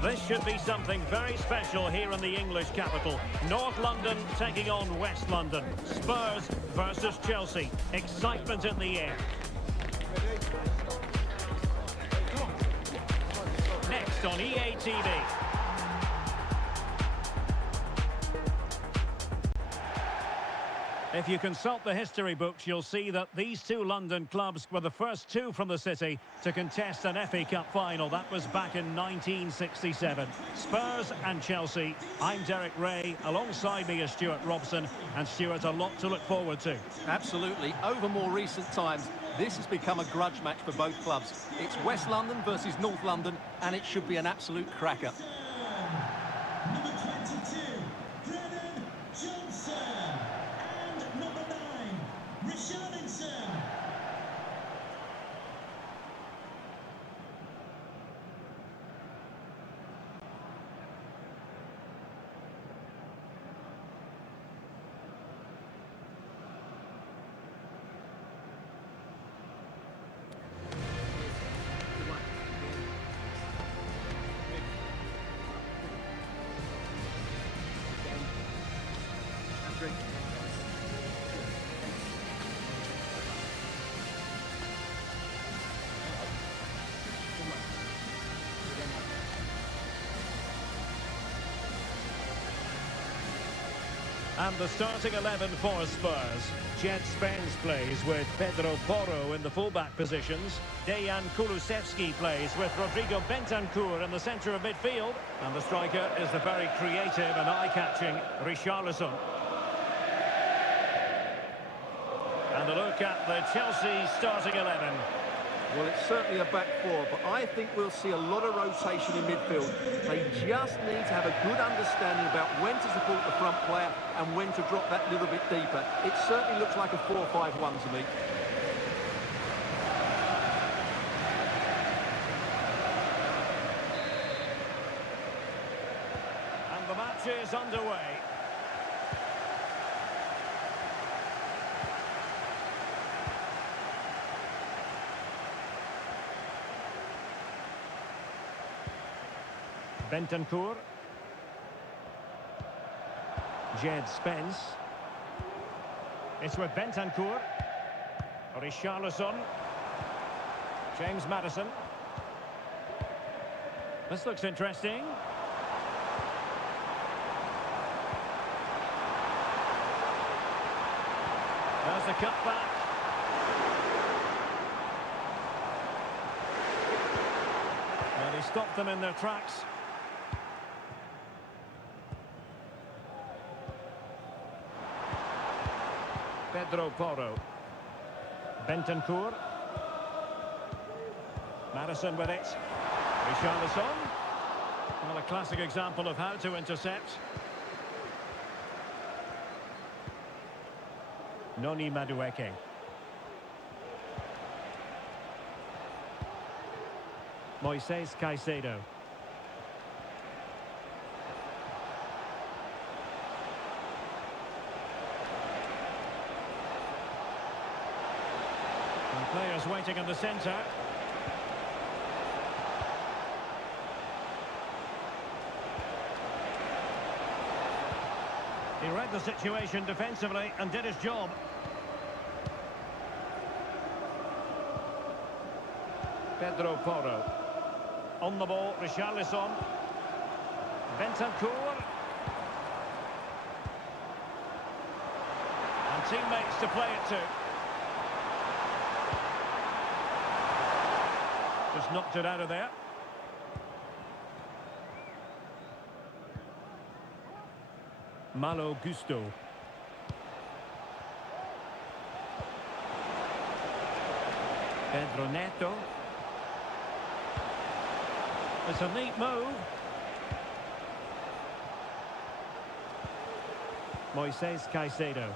This should be something very special here in the English capital. North London taking on West London. Spurs versus Chelsea. Excitement in the air. Next on EA TV. If you consult the history books, you'll see that these two London clubs were the first two from the city to contest an FA Cup final. That was back in 1967. Spurs and Chelsea. I'm Derek Ray. Alongside me is Stuart Robson. And Stuart, a lot to look forward to. Absolutely. Over more recent times, this has become a grudge match for both clubs. It's West London versus North London, and it should be an absolute cracker. And the starting 11 for Spurs. Jed Spence plays with Pedro Porro in the fullback positions. Dejan Kulusevski plays with Rodrigo Bentancur in the centre of midfield. And the striker is the very creative and eye-catching Richarlison. And a look at the Chelsea starting 11. Well, it's certainly a back four, but I think we'll see a lot of rotation in midfield. They just need to have a good understanding about when to support the front player and when to drop that little bit deeper. It certainly looks like a 4-5-1 to me. And the match is underway. Bentancur. Jed Spence. It's with Bentancur. Richarlison. James Maddison. This looks interesting. There's the cutback. Well, he stopped them in their tracks. Pedro Porro. Bentancur. Maddison with it. Richarlison. Well, a classic example of how to intercept. Noni Madueke. Moises Caicedo. Players waiting in the centre. He read the situation defensively and did his job. Pedro Porro. On the ball, Richarlison. Bentancur. And teammates to play it to. Just knocked it out of there. Malo Gusto. Pedro Neto. It's a neat move. Moises Caicedo.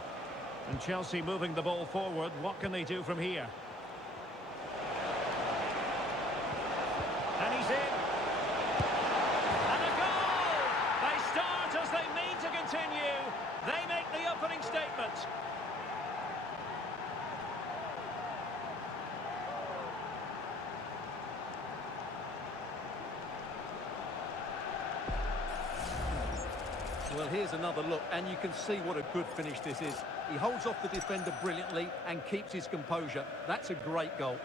And Chelsea moving the ball forward. What can they do from here? And he's in. And a goal! They start as they mean to continue. They make the opening statement. Well, here's another look, and you can see what a good finish this is. He holds off the defender brilliantly and keeps his composure. That's a great goal.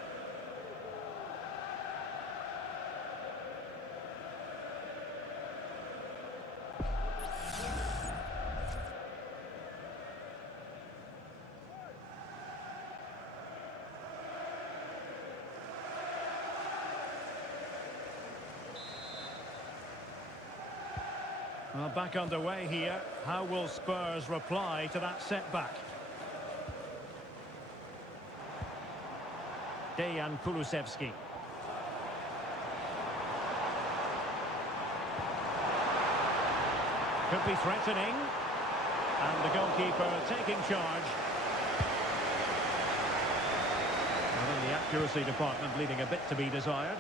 Well, back underway here. How will Spurs reply to that setback? Dejan Kulusevski. Could be threatening. And the goalkeeper taking charge. Well, in the accuracy department leaving a bit to be desired.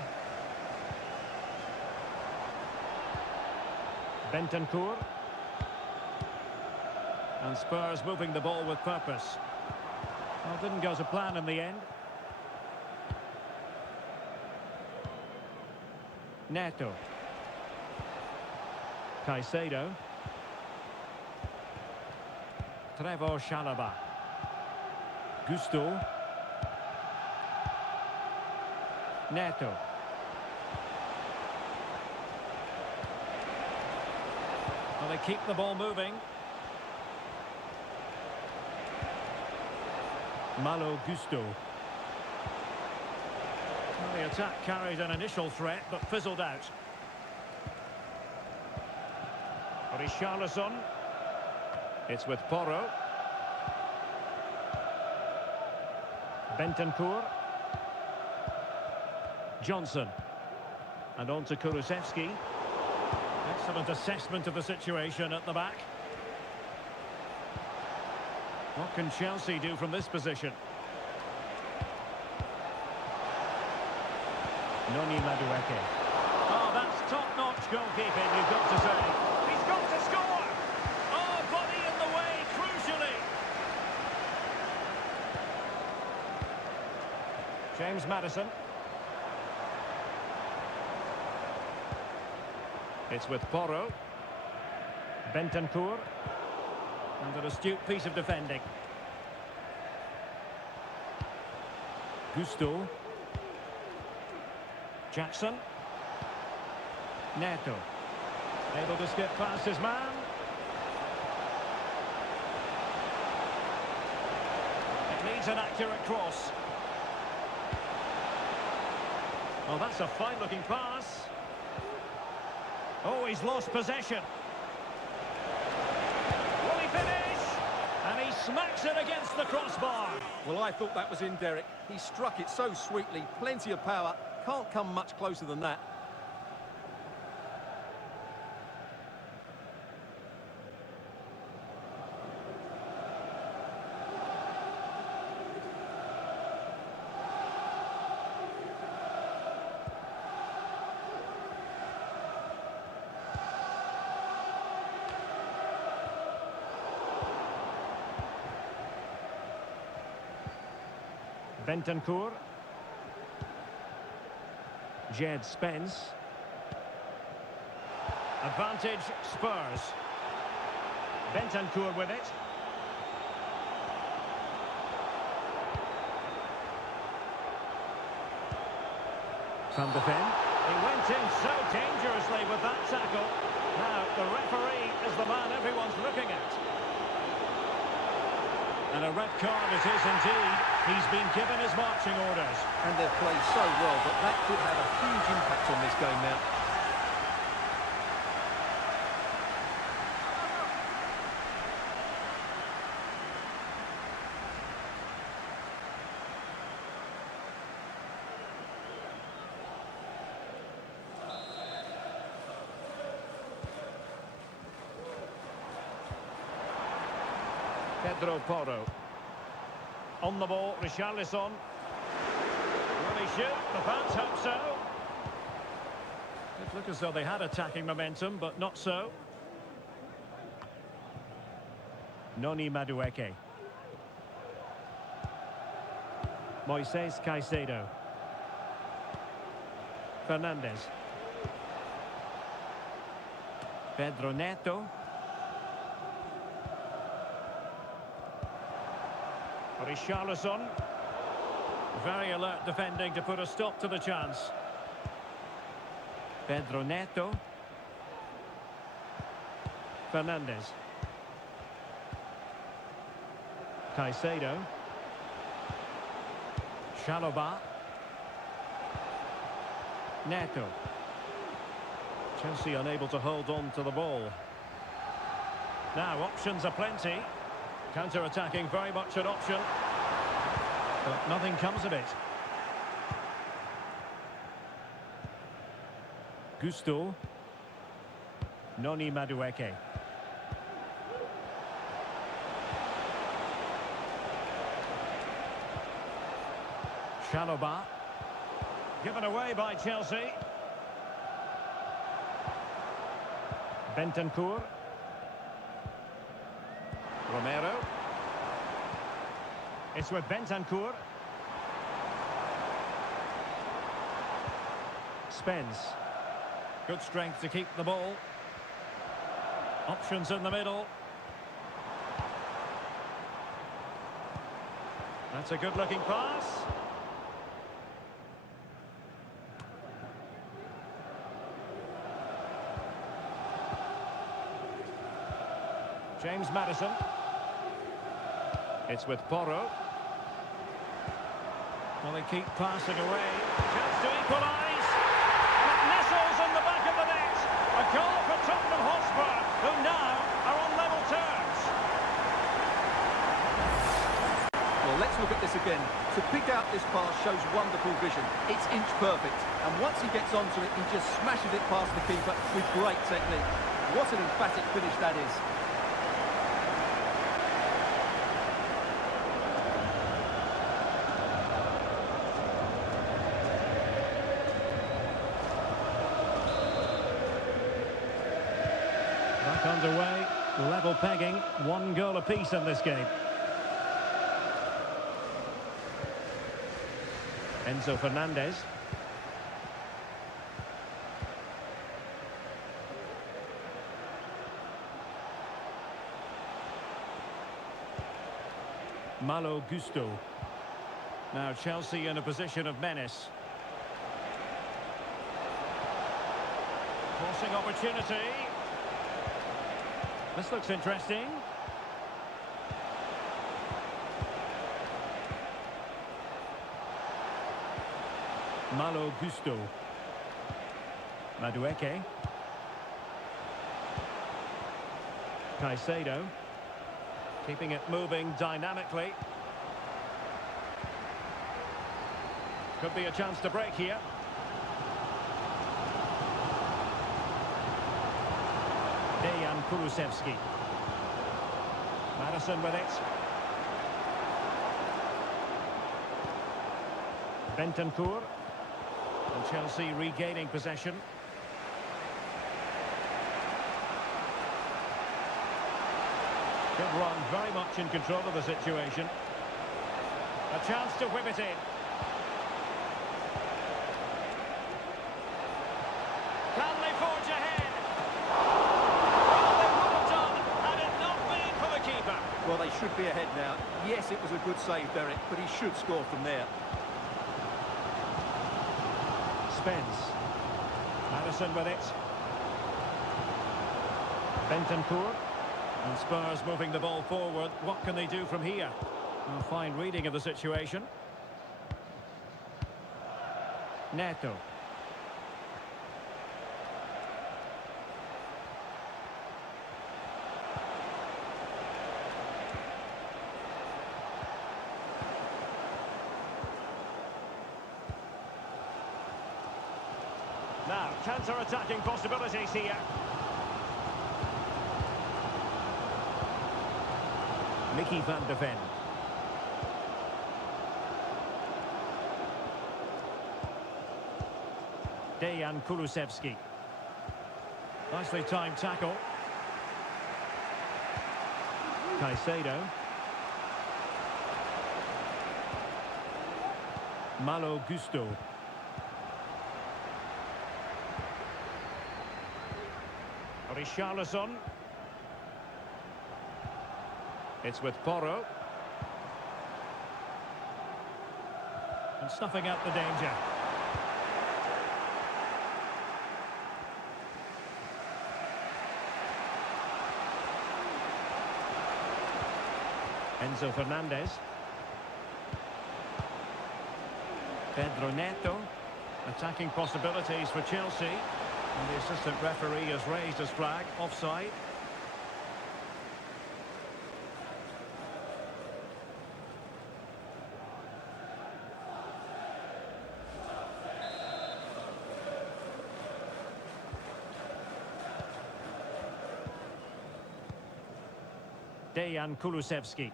Bentancur. And Spurs moving the ball with purpose. Well, didn't go to plan in the end. Neto. Caicedo. Trevor Chalobah. Gusto. Neto. Well, they keep the ball moving. Malo Gusto. Well, the attack carried an initial threat, but fizzled out. Richarlison. It's with Porro. Bentancur. Johnson. And on to Kulusevski. Excellent assessment of the situation at the back. What can Chelsea do from this position? Noni Madueke. Oh, that's top-notch goalkeeping, you've got to say. He's got to score! Oh, body in the way, crucially. James Maddison. It's with Porro. Bentancur. And an astute piece of defending. Gusto. Jackson. Neto. Able to skip past his man. It needs an accurate cross. Well, that's a fine-looking pass. Oh, he's lost possession. Will he finish? And he smacks it against the crossbar. Well, I thought that was in, Derek. He struck it so sweetly, plenty of power. Can't come much closer than that. Bentancur. Jed Spence. Advantage Spurs. Bentancur with it. Van de Ven. He went in so dangerously with that tackle. Now the referee is the man everyone's looking at. And a red card it is indeed. He's been given his marching orders. And they've played so well, but that could have a huge impact on this game now. Pedro Porro. On the ball, Richarlison. Will he shoot? The fans hope so. It looked as though they had attacking momentum, but not so. Noni Madueke. Moises Caicedo. Fernandes. Pedro Neto. Richarlison. Very alert defending to put a stop to the chance. Pedro Neto. Fernandes. Caicedo. Chalobah. Neto. Chelsea unable to hold on to the ball. Now options are plenty. Counter-attacking very much an option. But nothing comes of it. Gusto. Noni Madueke. Chalobah. Given away by Chelsea. Bentancur. Romero. It's with Bentancur. Spence. Good strength to keep the ball. Options in the middle. That's a good-looking pass. James Maddison. It's with Porro. Well, they keep passing away. Chance to equalise. And it nestles in the back of the net. A goal for Tottenham Hotspur, who now are on level terms. Well, let's look at this again. To pick out this pass shows wonderful vision. It's inch perfect. And once he gets onto it, he just smashes it past the keeper with great technique. What an emphatic finish that is. Back underway, level pegging, 1 goal apiece in this game. Enzo Fernandez. Malo Gusto. Now Chelsea in a position of menace. Crossing opportunity. This looks interesting. Malo Gusto. Madueke. Caicedo. Keeping it moving dynamically. Could be a chance to break here. Dejan Kulusevski. Maddison with it. Bentancur. And Chelsea regaining possession. Good run, very much in control of the situation. A chance to whip it in. Can they forge ahead? Well, they would have done had it not been for the keeper. Well, they should be ahead now. Yes, it was a good save, Derek, but he should score from there. Spence. Maddison with it. Bentancur. And Spurs moving the ball forward. What can they do from here? A fine reading of the situation. Neto. Now, counter-attacking possibilities here. Mickey van de Ven. Dejan Kulusevski. Nicely timed tackle. Caicedo. Malo Gusto. Richarlison. It's with Porro. and snuffing out the danger. Enzo Fernandez. Pedro Neto. Attacking possibilities for Chelsea. And the assistant referee has raised his flag. Offside. Dejan Kulusevski.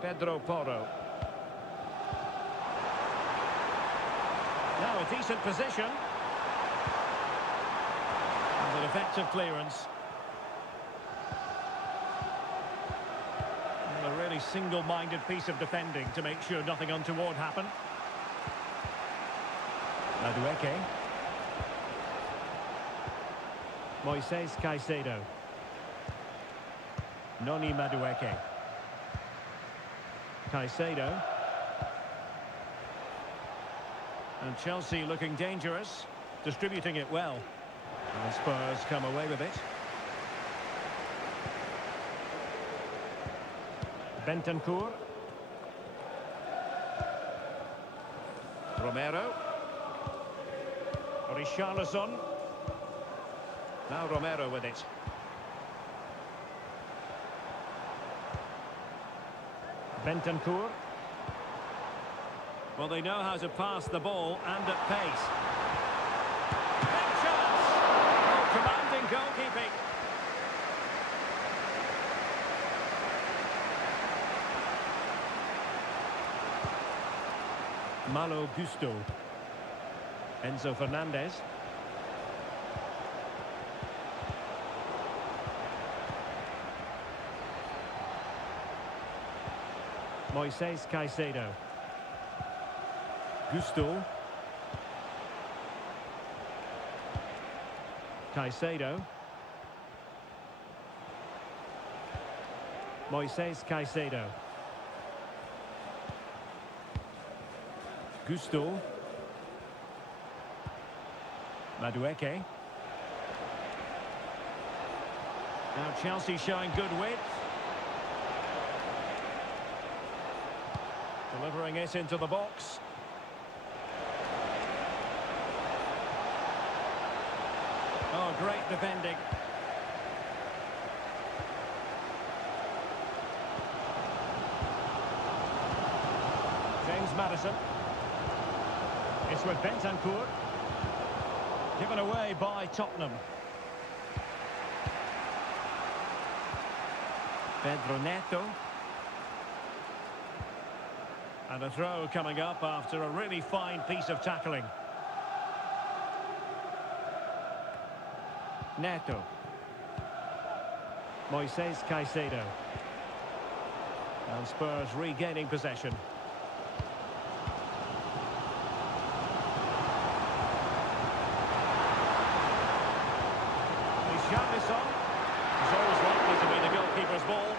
Pedro Porro. Now a decent position. And an effective clearance. And a really single-minded piece of defending to make sure nothing untoward happened. Madueke. Moises Caicedo. Noni Madueke. Caicedo. And Chelsea looking dangerous, distributing it well. And the Spurs come away with it. Bentancur. Romero. Richarlison. Now Romero with it. Bentancur. Well, they know how to pass the ball and at pace. Big chance! Oh, commanding goalkeeping. Malo Gusto. Enzo Fernandez. Moises Caicedo. Gusto. Caicedo. Moises Caicedo. Gusto. Madueke. Now Chelsea showing good width. Delivering it into the box. Oh, great defending. James Maddison. It's with Bentancur. Given away by Tottenham. Pedro Neto. And a throw coming up after a really fine piece of tackling. Neto. Moises Caicedo. And Spurs regaining possession. Richarlison is always likely to be the goalkeeper's ball.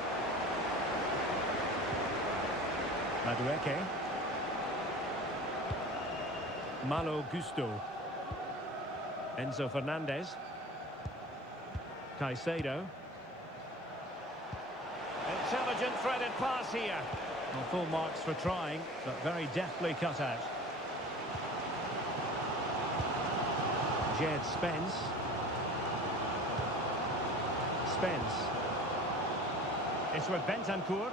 Madueke. Malo Gusto. Enzo Fernandez. Caicedo. Intelligent threaded pass here. Well, full marks for trying, but very deftly cut out. Jed Spence. Spence. It's with Bentancur.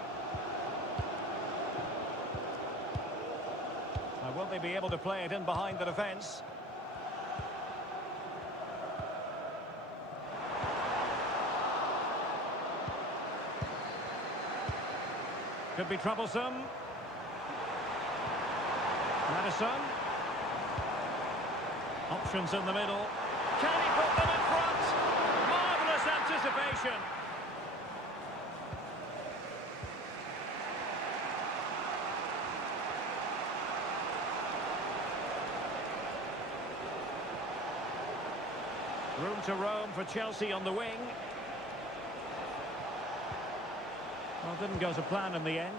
Now, will they be able to play it in behind the defence? Could be troublesome. Maddison. Options in the middle. Can he put them in front? Marvellous anticipation. Room to roam for Chelsea on the wing. Well, didn't go to plan in the end.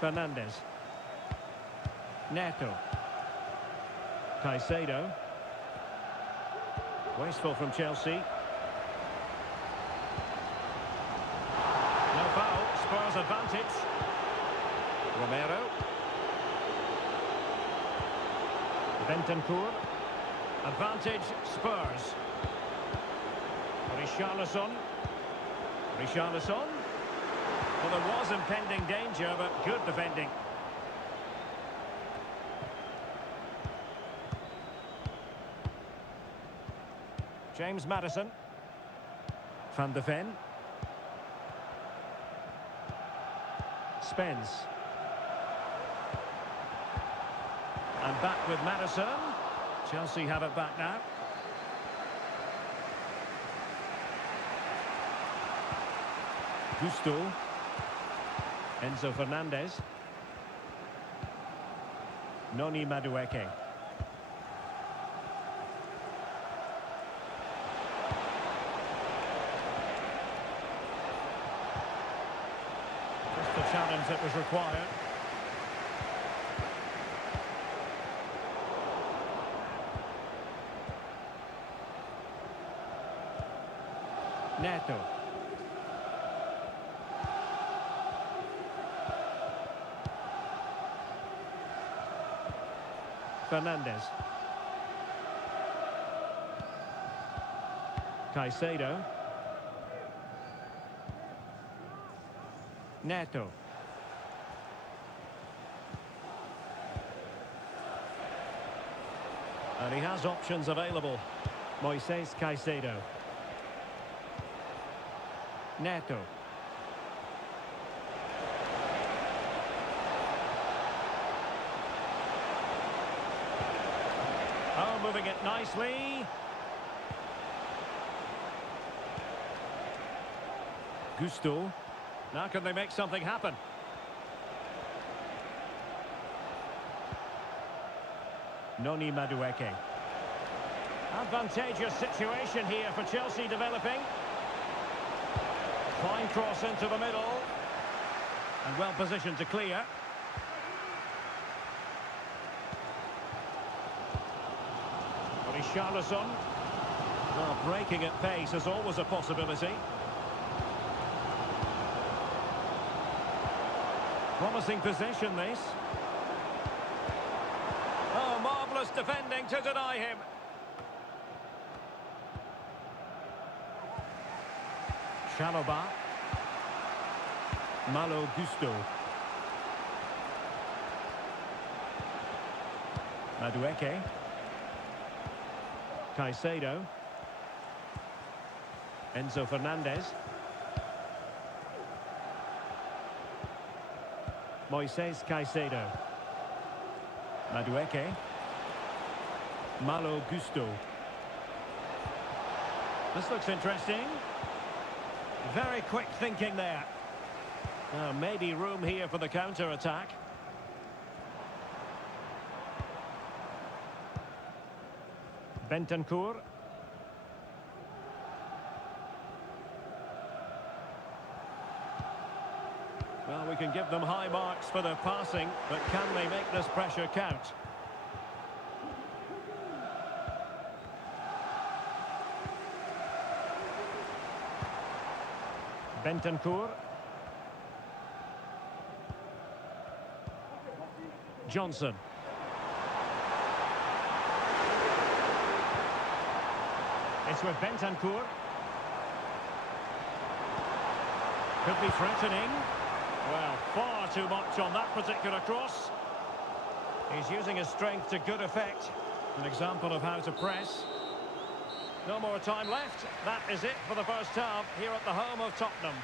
Fernandes. Neto. Caicedo. Wasteful from Chelsea. No foul. Spurs advantage. Romero. Bentancur. Advantage Spurs. Richarlison. Richarlison. Well, there was impending danger, but good defending. James Maddison. Van de Ven. Spence. And back with Maddison. Chelsea have it back now. Gusto. Enzo Fernandez. Noni Madueke. Just the challenge that was required. Neto. Fernandes. Caicedo. Neto. And he has options available. Moises Caicedo. Neto. Oh, moving it nicely. Gusto. Now can they make something happen? Noni Madueke. Advantageous situation here for Chelsea developing. Fine cross into the middle. And well positioned to clear. Richarlison. Well, breaking at pace is always a possibility. Promising possession, this. Oh, marvellous defending to deny him. Chalobah. Malo Gusto. Madueke. Caicedo. Enzo Fernandez. Moises Caicedo. Madueke. Malo Gusto. This looks interesting. Very quick thinking there. Maybe room here for the counter-attack. Bentancur. Well, we can give them high marks for their passing, but can they make this pressure count? Bentancur. Johnson. It's with Bentancur. Could be threatening. Well, far too much on that particular cross. He's using his strength to good effect. An example of how to press. No more time left. That is it for the first half here at the home of Tottenham.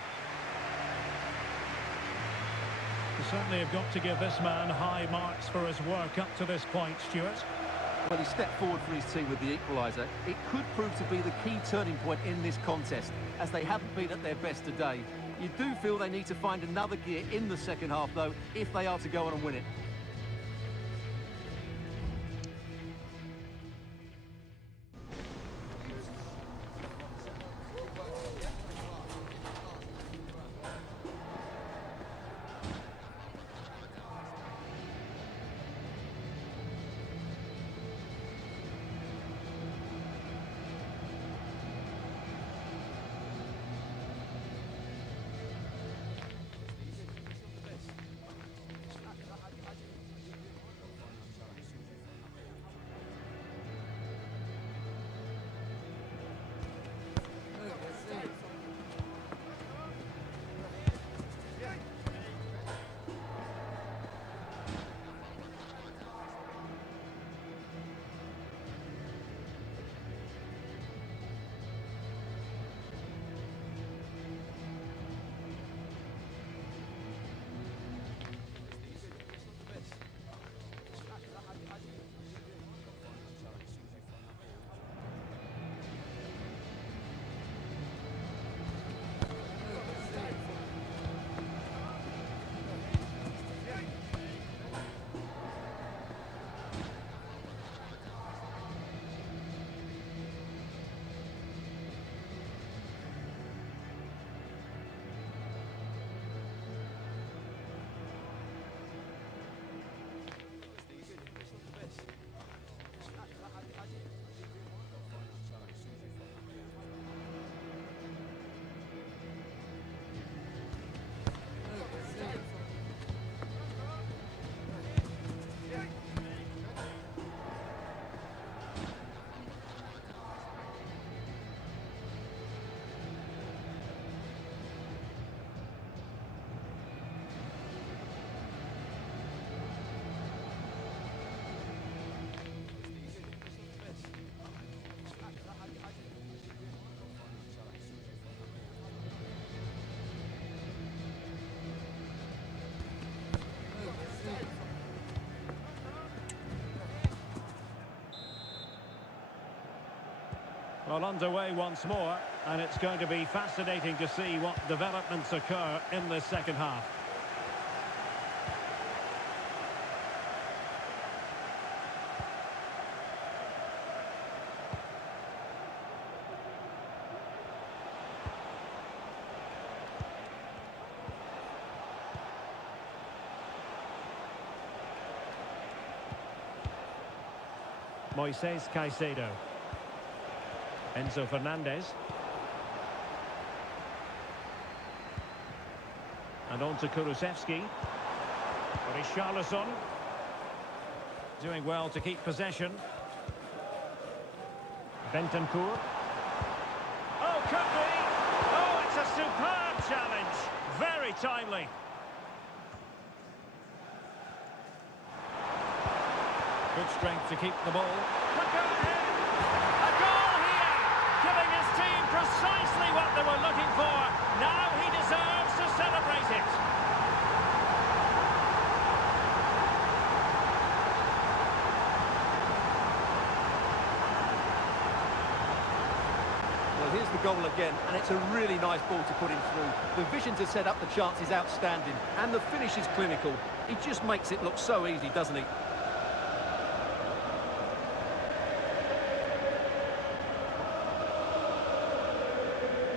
You certainly have got to give this man high marks for his work up to this point, Stuart. Well, he stepped forward for his team with the equaliser. It could prove to be the key turning point in this contest, as they haven't been at their best today. You do feel they need to find another gear in the second half, though, if they are to go on and win it. Well, underway once more, and it's going to be fascinating to see what developments occur in the second half. Moises Caicedo. Enzo Fernandez. And on to Kulusevski. Richarlison. Doing well to keep possession. Bentancur. Oh, could be! Oh, it's a superb challenge. Very timely. Good strength to keep the ball. Could go ahead. A goal here, giving his team precisely what they were looking for. Now he deserves to celebrate it. Well, here's the goal again, and it's a really nice ball to put him through. The vision to set up the chance is outstanding, and the finish is clinical. He just makes it look so easy, doesn't he?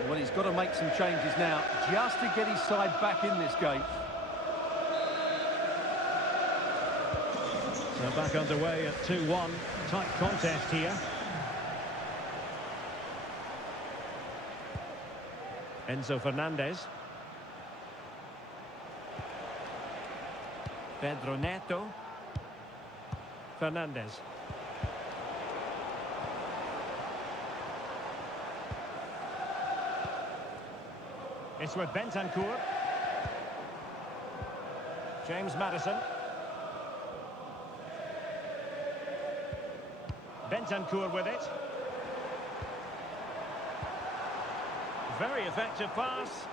Well, he's got to make some changes now, just to get his side back in this game. So back underway at 2-1. Tight contest here. Enzo Fernandez. Pedro Neto. Fernandez. It's with Bentancur. James Maddison. Bentancur with it. Very effective pass.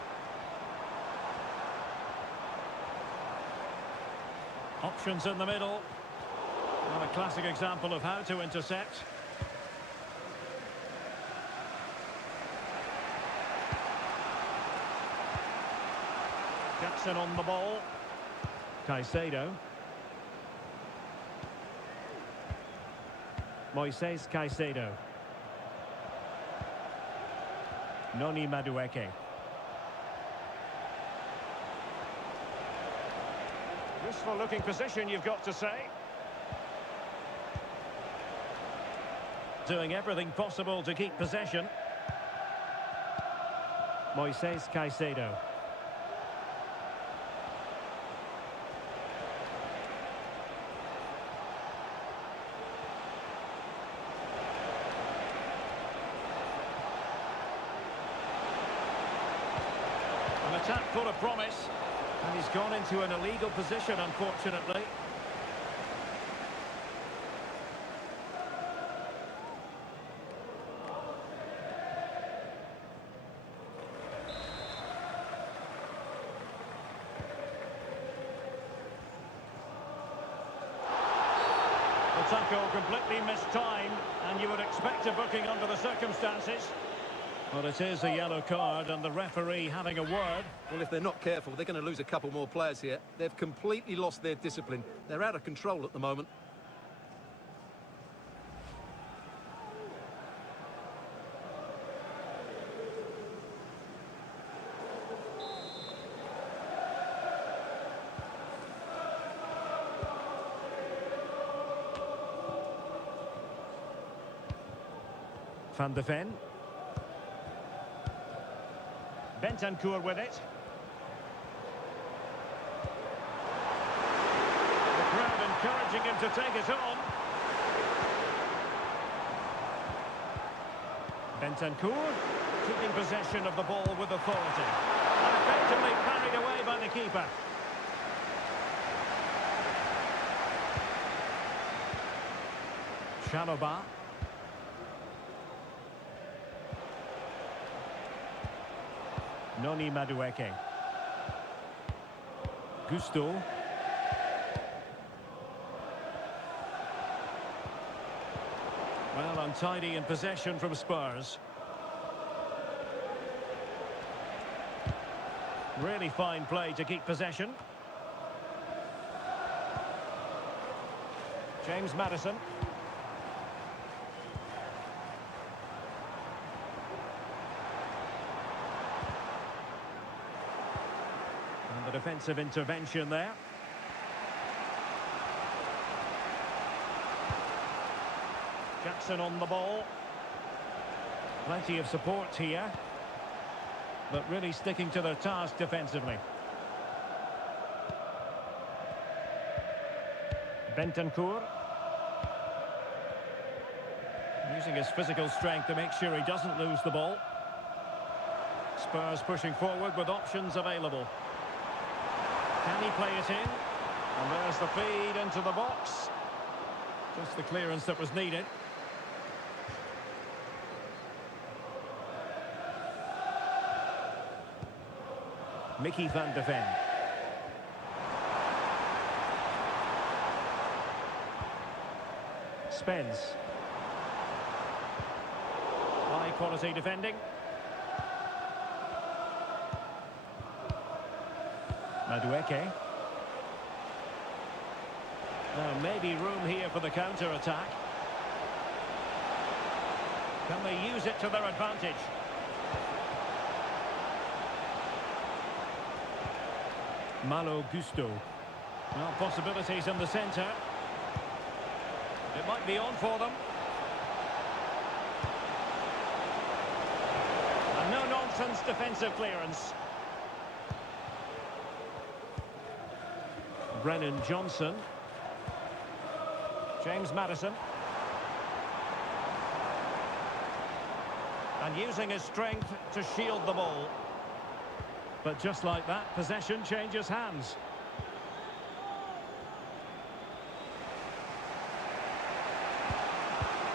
Options in the middle. And a classic example of how to intercept. Jackson on the ball. Caicedo. Moises Caicedo. Noni Madueke. Useful looking position, you've got to say. Doing everything possible to keep possession. Moises Caicedo. An attack full of promise, and he's gone into an illegal position, unfortunately. The tackle completely mistimed, and you would expect a booking under the circumstances. Well, it is a yellow card, and the referee having a word. Well, if they're not careful, they're going to lose a couple more players here. They've completely lost their discipline. They're out of control at the moment. Van de Ven. Bentancur with it. The crowd encouraging him to take it on. Bentancur keeping possession of the ball with authority. And effectively carried away by the keeper. Chalobah. Noni Madueke. Gusto. Well, untidy in possession from Spurs. Really fine play to keep possession. James Maddison. And the defensive intervention there. Jackson on the ball. Plenty of support here, but really sticking to their task defensively. Bentancur. Using his physical strength to make sure he doesn't lose the ball. Spurs pushing forward with options available. Can he play it in? And there's the feed into the box. Just the clearance that was needed. Mickey van de Ven. Spence. High quality defending. Madueke. Now maybe room here for the counter-attack. Can they use it to their advantage? Malo Gusto. Well, possibilities in the centre. It might be on for them. And no-nonsense defensive clearance. Brennan Johnson. James Maddison. And using his strength to shield the ball. But just like that, possession changes hands.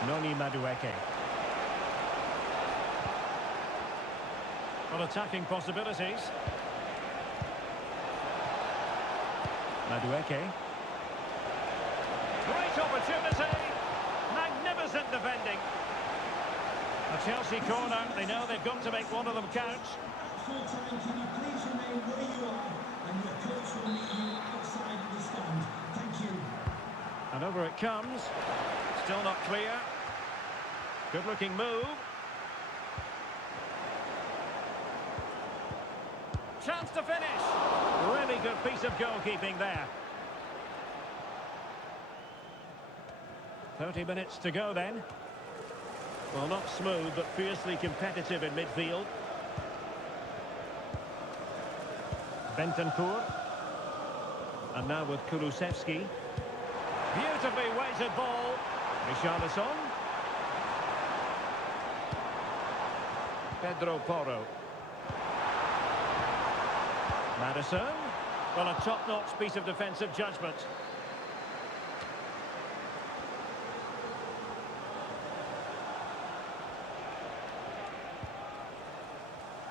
Noni Madueke. Well, attacking possibilities. Madueke. Great opportunity. Magnificent defending. A Chelsea corner. They know they've got to make one of them count. Full time, can you please remain where you are, and your coach will meet you outside the stand. Thank you. And over it comes. Still not clear. Good looking move. Chance to finish. Really good piece of goalkeeping there. 30 minutes to go then. Well, not smooth, but fiercely competitive in midfield. Bentancur. And now with Kulusevski. Beautifully weighted ball. Richarlison. Pedro Porro. Maddison. Well, a top-notch piece of defensive judgment.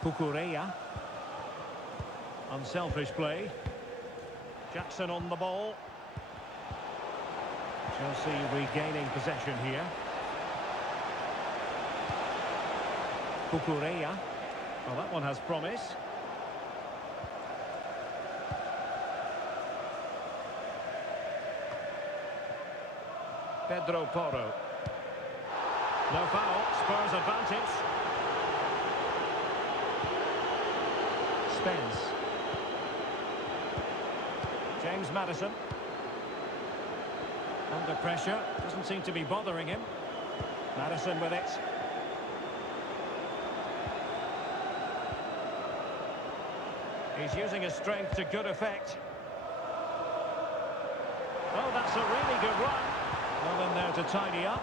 Cucurella. Unselfish play. Jackson on the ball. Chelsea regaining possession here. Cucurella. Well, that one has promise. Pedro Porro. No foul. Spurs advantage. Spence. James Maddison. Under pressure. Doesn't seem to be bothering him. Maddison with it. He's using his strength to good effect. Oh, that's a really good run. Well in there to tidy up.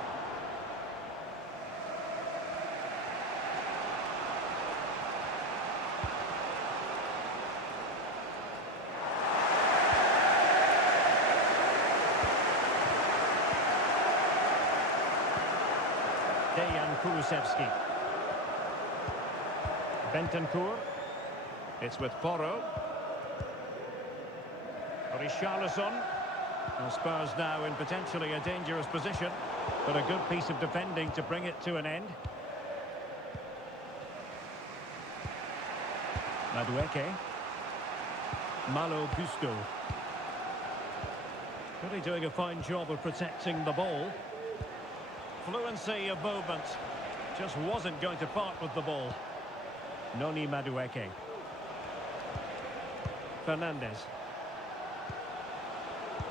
Dejan Kulusevski. Bentancur. It's with Porro. Richarlison. Well, Spurs now in potentially a dangerous position, but a good piece of defending to bring it to an end. Madueke. Malo Gusto. Really doing a fine job of protecting the ball. Fluency of movement. Just wasn't going to part with the ball. Noni Madueke. Fernandes.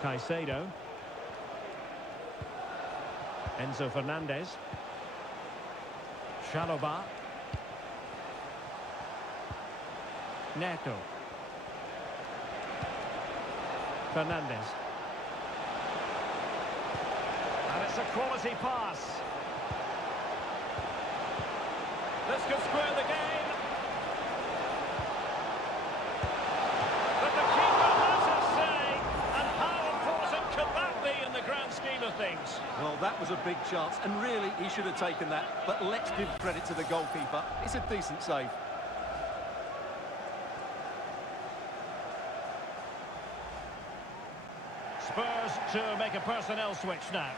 Caicedo. Enzo Fernandez. Chalobah. Neto. Fernandes. And it's a quality pass. This could square the game. But the keeper has his say. And how important can that be in the grand scheme of things? Well, that was a big chance, and really, he should have taken that. But let's give credit to the goalkeeper. It's a decent save. Spurs to make a personnel switch now.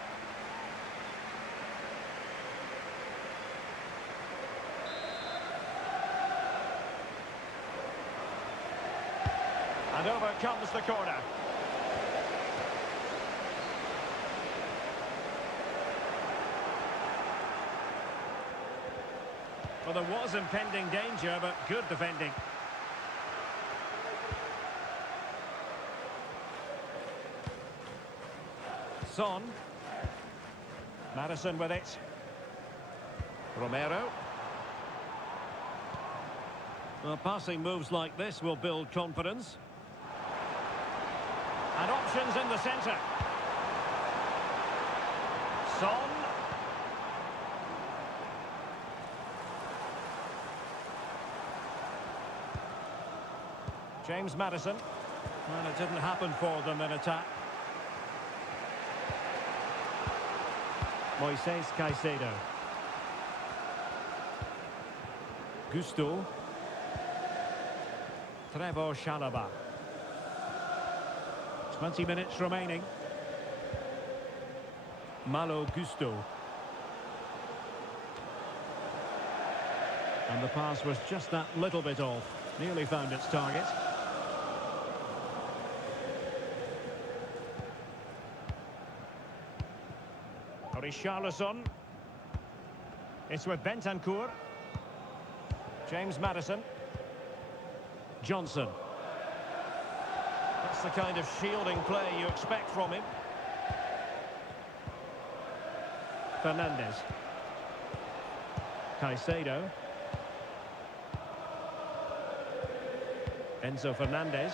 And over comes the corner. Well, there was impending danger, but good defending. Son. Madison with it. Romero. Well, passing moves like this will build confidence. And options in the centre. Son. James Madison. Well, it didn't happen for them in attack. Moises Caicedo. Gusto. Trevor Chalobah. 20 minutes remaining. Malo Gusto. And the pass was just that little bit off. Nearly found its target. Richarlison. It's with Bentancur. James Madison. Johnson. That's the kind of shielding play you expect from him. Fernandes. Caicedo. Enzo Fernandez.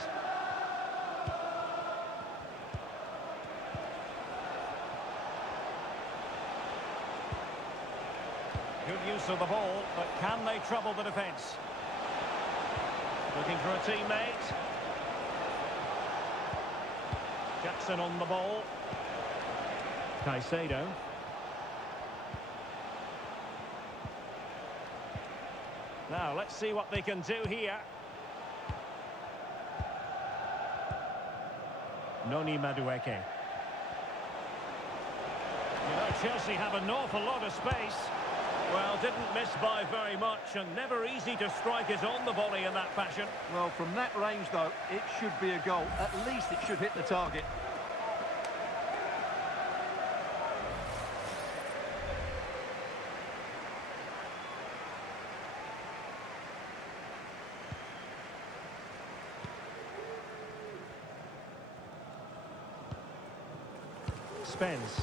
Good use of the ball, but can they trouble the defence? Looking for a teammate. Jackson on the ball. Caicedo. Now, let's see what they can do here. Noni Madueke. You know, Chelsea have an awful lot of space. Well, didn't miss by very much, and never easy to strike it on the volley in that fashion. Well, from that range, though, it should be a goal. At least it should hit the target. Spence.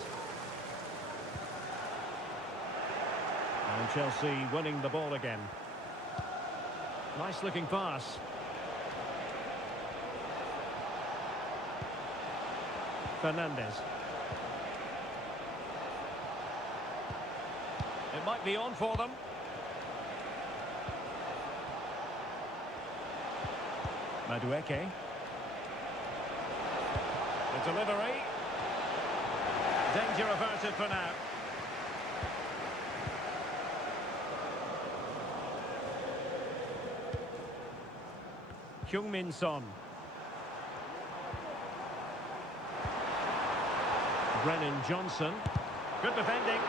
And Chelsea winning the ball again. Nice looking pass. Fernandes. It might be on for them. Madueke. The delivery. Danger averted for now. Heung-min Son. Brennan Johnson. Good defending.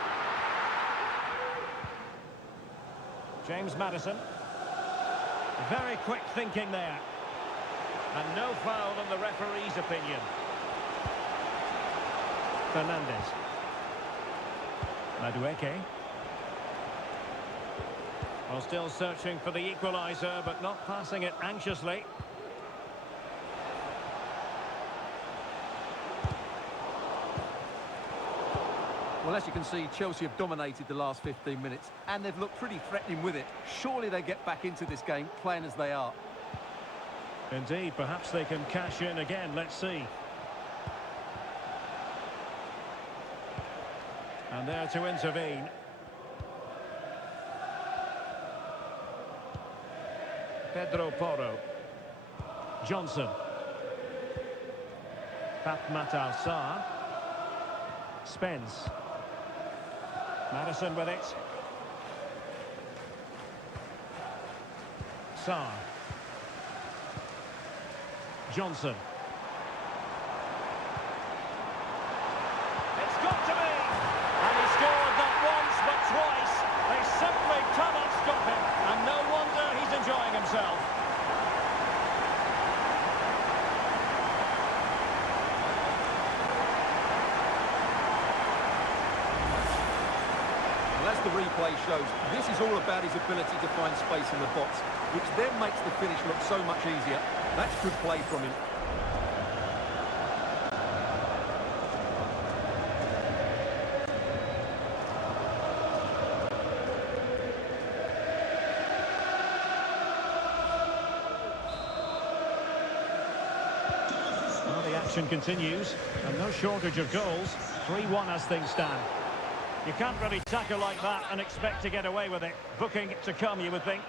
James Maddison. Very quick thinking there. And no foul in the referee's opinion. Fernandez. Madueke. Well, still searching for the equaliser, but not passing it anxiously. Well, as you can see, Chelsea have dominated the last 15 minutes, and they've looked pretty threatening with it. Surely they get back into this game, playing as they are. Indeed, perhaps they can cash in again. Let's see. And there to intervene. Pedro Porro. Johnson. Fatmat Sarr. Spence. Maddison with it. Sarr. Johnson. It's got to be! And he scored not once but twice. They simply cannot stop him. And no wonder he's enjoying himself. Well, as the replay shows, this is all about his ability to find space in the box, which then makes the finish look so much easier. That's good play from him. Well, the action continues, and no shortage of goals. 3-1 as things stand. You can't really tackle like that and expect to get away with it. Booking to come, you would think.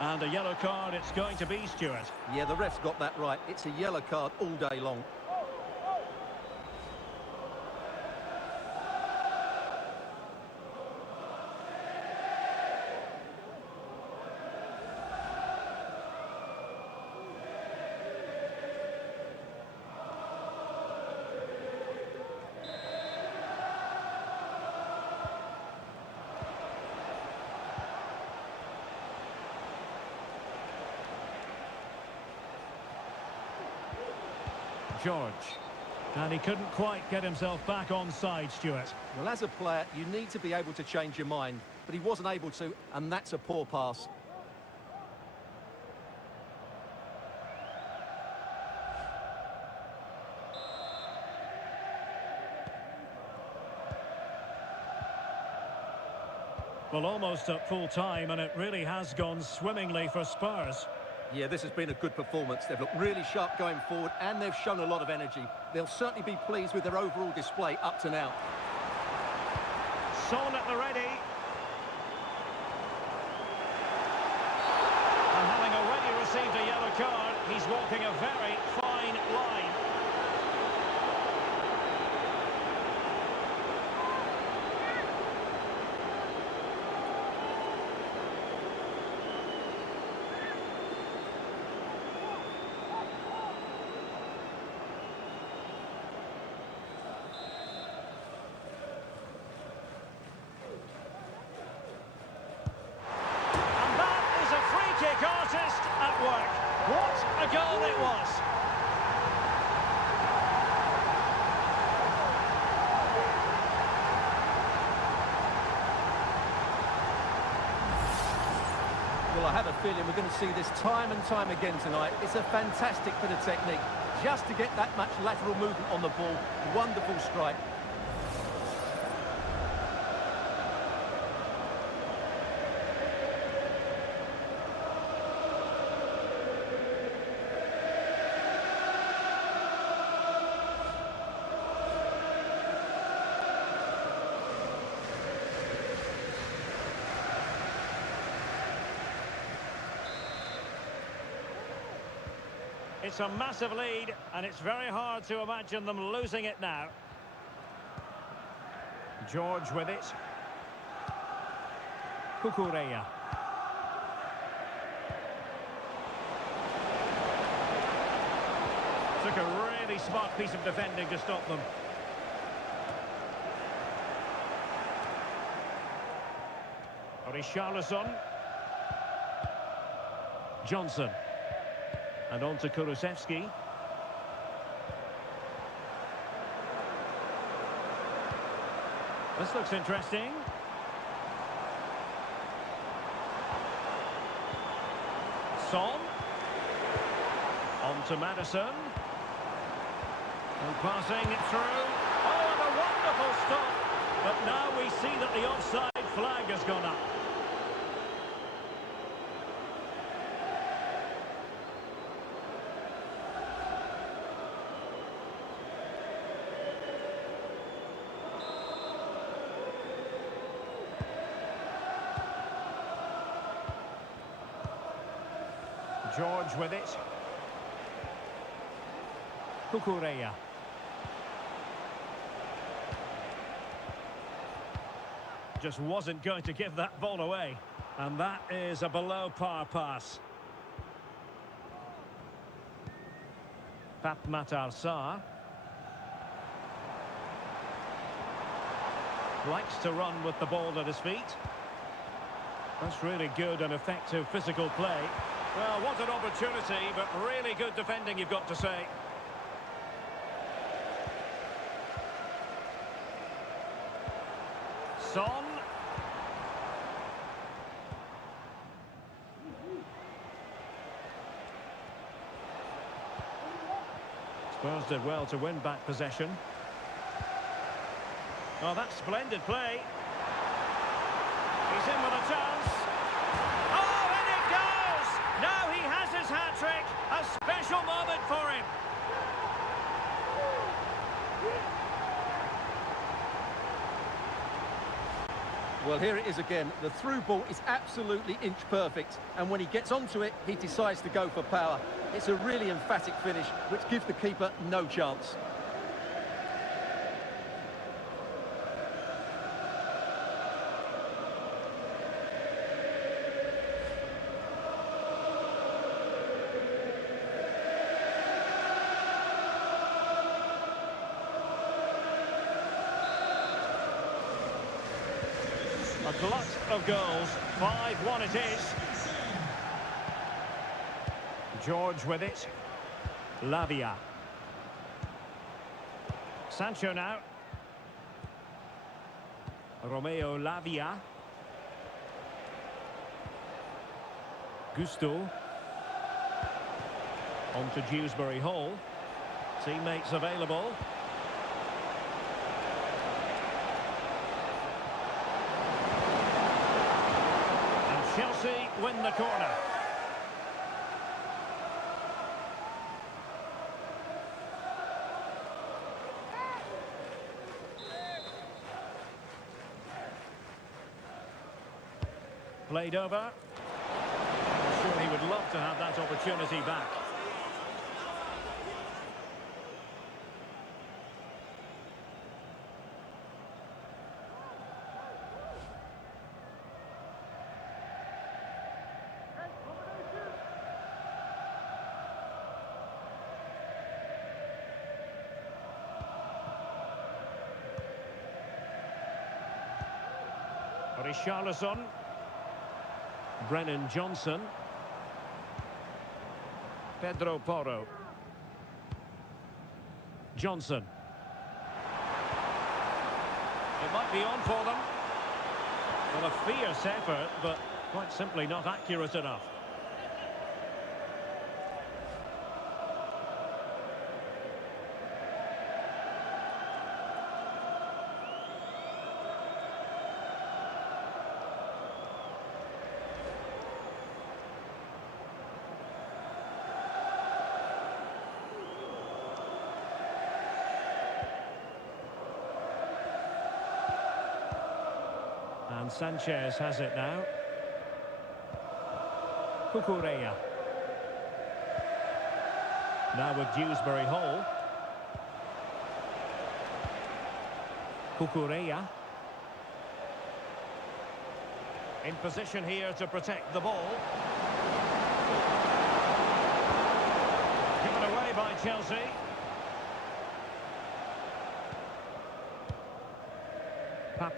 And a yellow card it's going to be, Stuart. Yeah, the ref's got that right. It's a yellow card all day long. George. And he couldn't quite get himself back on side, Stuart. Well, as a player, you need to be able to change your mind, but he wasn't able to, and that's a poor pass. Well, almost at full time, and it really has gone swimmingly for Spurs. Yeah, this has been a good performance. They've looked really sharp going forward, and they've shown a lot of energy. They'll certainly be pleased with their overall display up to now. Son at the ready. And having already received a yellow card, he's walking a very fine line. Artist at work. What a goal it was. Well, I have a feeling we're going to see this time and time again tonight. It's a fantastic bit of technique. Just to get that much lateral movement on the ball. Wonderful strike. It's a massive lead, and it's very hard to imagine them losing it now. George with it. Cucurella. Took a really smart piece of defending to stop them. Richarlison. Johnson. And on to Kulusevski. This looks interesting. Son. On to Madison. And passing it through. Oh, and a wonderful stop. But now we see that the offside flag has gone up. George with it. Kukureya. Just wasn't going to give that ball away. And that is a below-par pass. Pat Matar Sarr. Likes to run with the ball at his feet. That's really good and effective physical play. Well, what an opportunity, but really good defending, you've got to say. Son. Spurs did well to win back possession. Oh, that's splendid play. He's in with a chance. Oh, and it goes! Now he has his hat-trick. A special moment for him. Well, here it is again. The through ball is absolutely inch perfect. And when he gets onto it, he decides to go for power. It's a really emphatic finish, which gives the keeper no chance. A glut of goals. 5-1 it is. George with it. Lavia. Sancho now. Romeo Lavia. Gusto. On to Dewsbury Hall. Teammates available. Chelsea win the corner. Played over. I'm sure he would love to have that opportunity back. Richarlison. Brennan Johnson. Pedro Porro. Johnson. It might be on for them. Well, a fierce effort, but quite simply not accurate enough. And Sanchez has it now. Kukureya. Now with Dewsbury Hall. Kukureya. In position here to protect the ball. Given away away by Chelsea.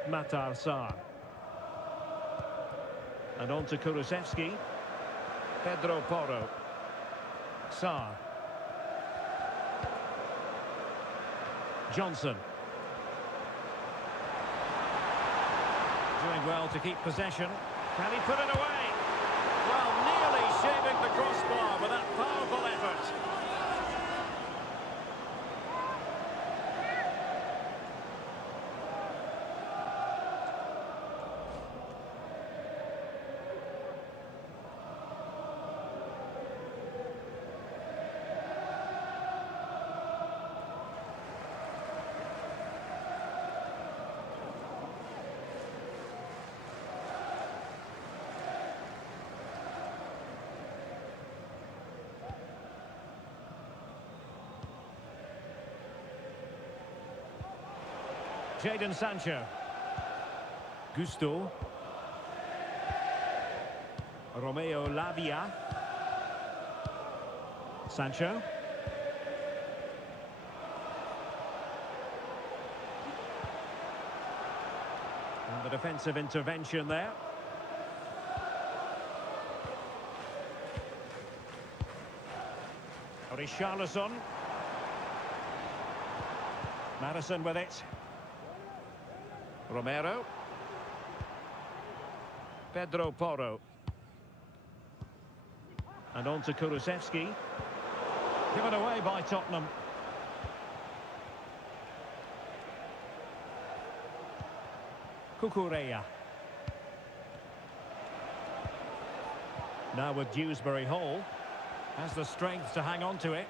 Matar Sarr. And on to Kulusevski. Pedro Porro. Sarr. Johnson. Doing well to keep possession. Can he put it away? Well, nearly shaving the crossbar with that powerful effort. Jadon Sancho. Gusto. Romeo Lavia. Sancho. And the defensive intervention there. Richarlison. Madison with it. Romero. Pedro Porro. And on to Kulusevski. Given away by Tottenham. Cucurella. Now with Dewsbury Hall. Has the strength to hang on to it.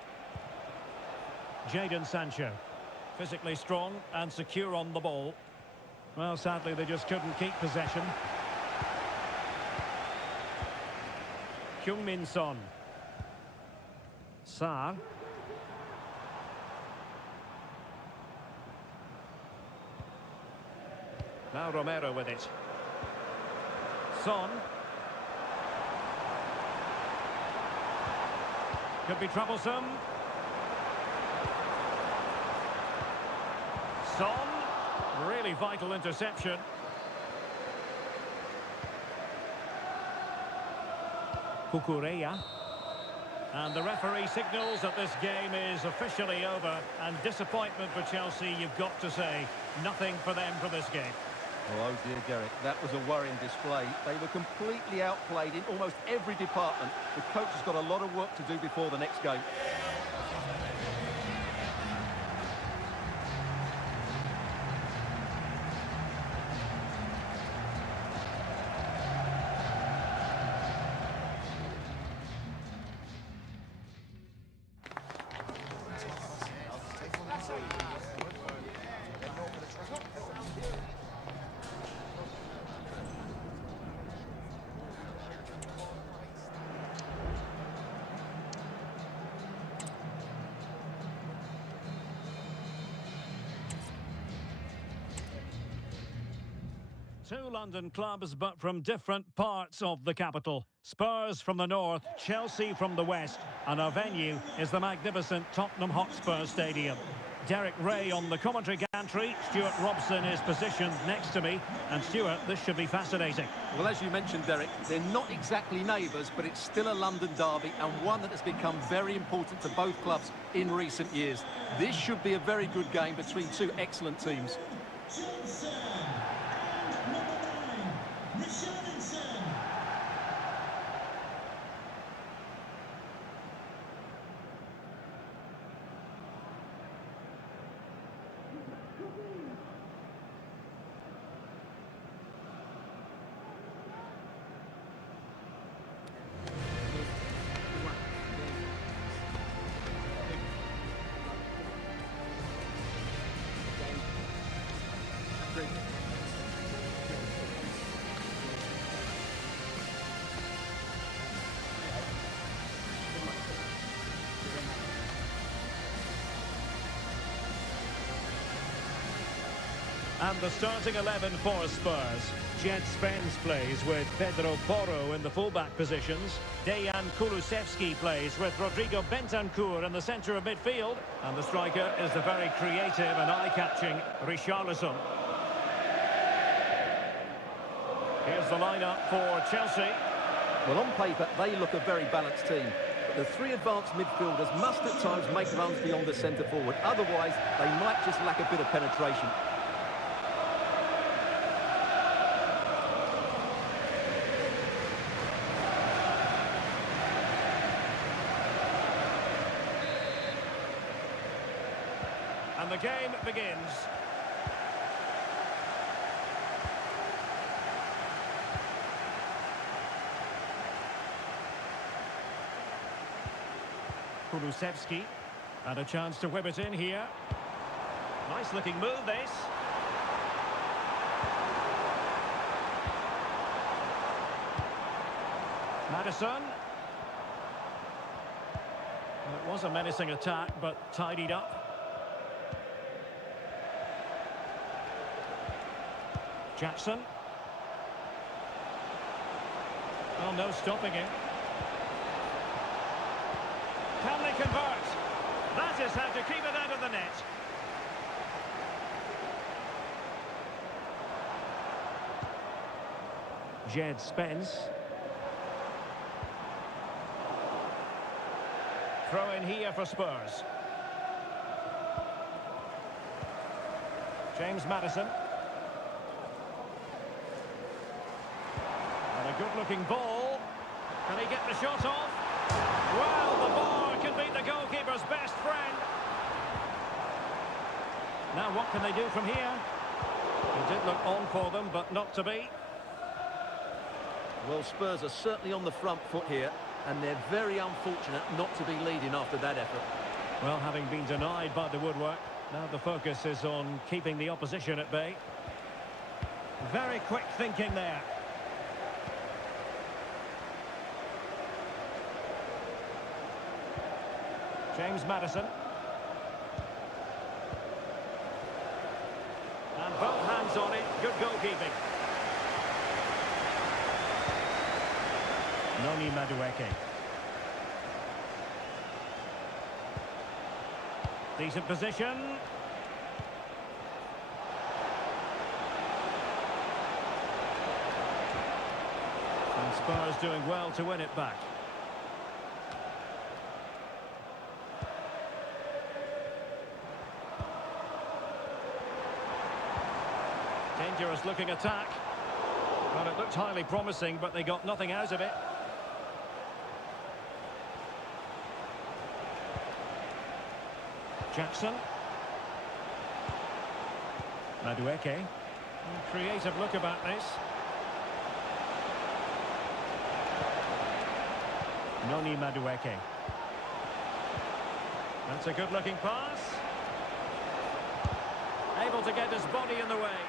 Jadon Sancho. Physically strong and secure on the ball. Well, sadly, they just couldn't keep possession. Heung-min Son. Sarr. Now Romero with it. Son. Could be troublesome. Son. Really vital interception. Cucurella. And the referee signals that this game is officially over. And disappointment for Chelsea, you've got to say. Nothing for them for this game. Oh dear, Derek, that was a worrying display. They were completely outplayed in almost every department. The coach has got a lot of work to do before the next game. Two London clubs, but from different parts of the capital. Spurs from the north, Chelsea from the west, and our venue is the magnificent Tottenham Hotspur Stadium. Derek Ray on the commentary gantry. Stuart Robson is positioned next to me. And Stuart, this should be fascinating. Well, as you mentioned, Derek, they're not exactly neighbours, but it's still a London derby and one that has become very important to both clubs in recent years. This should be a very good game between two excellent teams. Great. And the starting 11 for Spurs. Jed Spence plays with Pedro Porro in the fullback positions. Dejan Kulusevski plays with Rodrigo Bentancur in the centre of midfield. And the striker is the very creative and eye-catching Richarlison. Here's the lineup for Chelsea. Well, on paper, they look a very balanced team. But the three advanced midfielders must at times make runs beyond the centre forward. Otherwise, they might just lack a bit of penetration. And the game begins. Kulusevski. And a chance to whip it in here. Nice looking move, this. Maddison. Well, it was a menacing attack, but tidied up. Jackson. Oh, no stopping him. Can they convert? That is how to keep it out of the net. Jed Spence. Throw in here for Spurs. James Maddison. And a good-looking ball. Can he get the shot off? Well, the bar can be the goalkeeper's best friend. Now what can they do from here? It did look on for them, but not to be. Well, Spurs are certainly on the front foot here, and they're very unfortunate not to be leading after that effort. Well, having been denied by the woodwork, now the focus is on keeping the opposition at bay. Very quick thinking there. James Maddison. And both hands on it. Good goalkeeping. Noni Madueke. Decent position. And Spurs doing well to win it back. Dangerous looking attack. Well, it looked highly promising, but they got nothing out of it. Jackson. Madueke. Creative look about this. Noni Madueke. That's a good looking pass. Able to get his body in the way.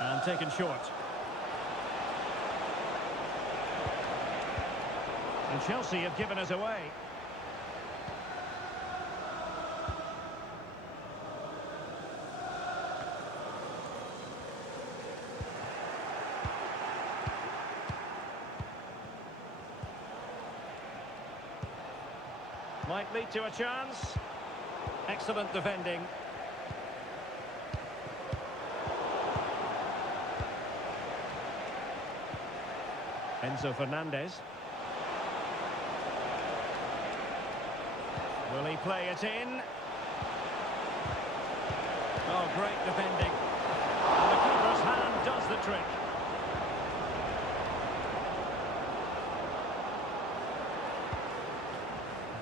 And taken short. And Chelsea have given us away. Might lead to a chance. Excellent defending. Enzo Fernandez. Will he play it in? Oh, great defending. And the keeper's hand does the trick.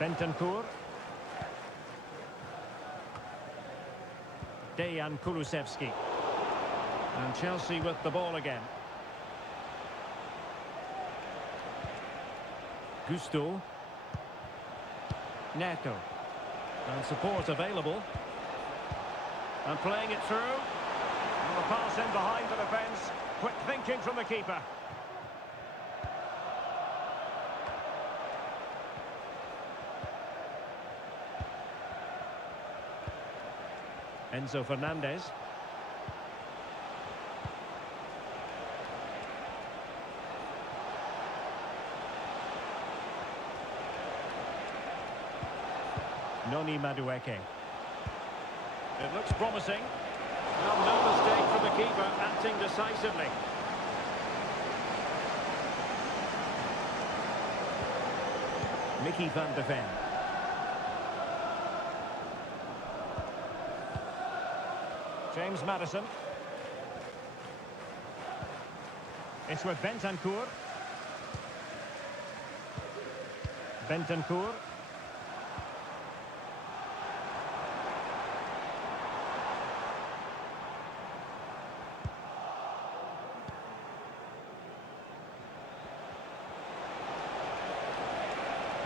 Bentancur. Dejan Kulusevski. And Chelsea with the ball again. Gusto. Neto. And support available. And playing it through. And the pass in behind the defence. Quick thinking from the keeper. Enzo Fernandez. Noni Madueke. It looks promising. Well, no mistake from the keeper, acting decisively. Mickey van de Ven. James Maddison. It's with Bentancur. Bentancur.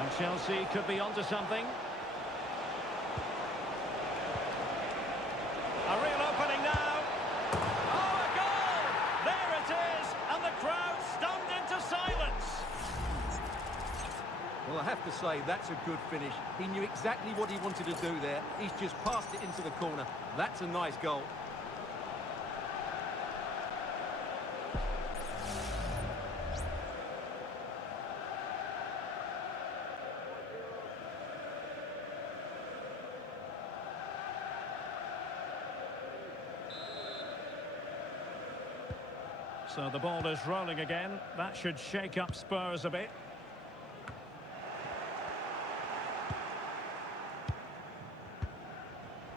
And Chelsea could be onto something. A real opening now. Oh, a goal! There it is! And the crowd stunned into silence. Well, I have to say, that's a good finish. He knew exactly what he wanted to do there. He's just passed it into the corner. That's a nice goal. So the ball is rolling again. That should shake up Spurs a bit.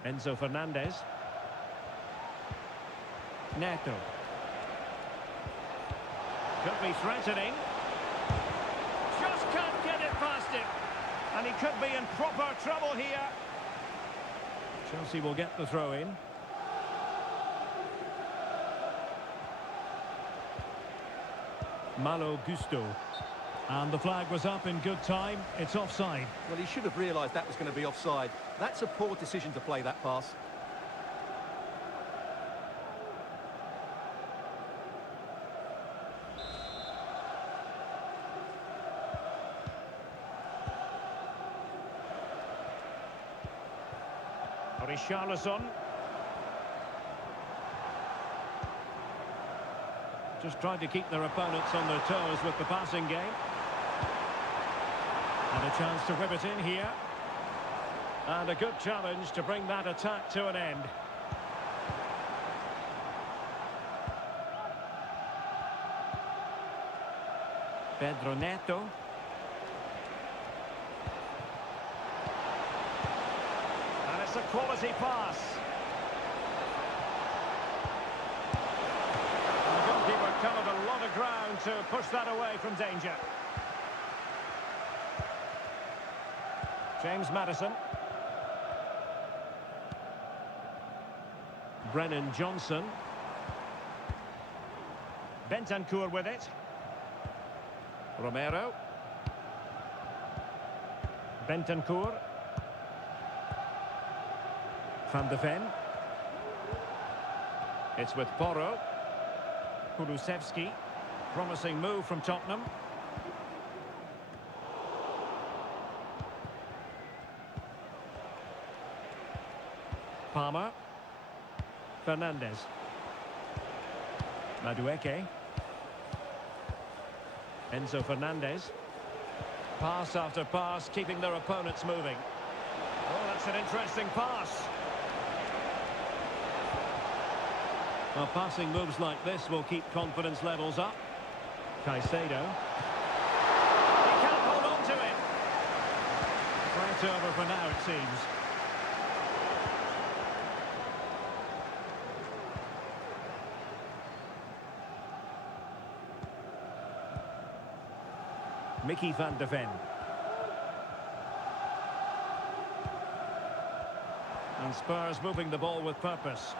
Enzo Fernandez. Neto. Could be threatening. Just can't get it past him. And he could be in proper trouble here. Chelsea will get the throw in. Malo Gusto. And the flag was up in good time. It's offside. Well, he should have realised that was going to be offside. That's a poor decision to play that pass. Richarlison. Just trying to keep their opponents on their toes with the passing game. And a chance to whip it in here. And a good challenge to bring that attack to an end. Pedro Neto. And it's a quality pass. And the goalkeeper covered a lot of ground to push that away from danger. James Maddison. Brennan Johnson. Bentancur with it. Romero. Bentancur. Van de Ven. It's with Porro. Kulusevski. Promising move from Tottenham. Palmer. Fernandez. Madueke. Enzo Fernandez. Pass after pass, keeping their opponents moving. Oh, that's an interesting pass. Well, passing moves like this will keep confidence levels up. Caicedo. He can't hold on to it. Right over for now, it seems. Mickey van de Ven. And Spurs moving the ball with purpose.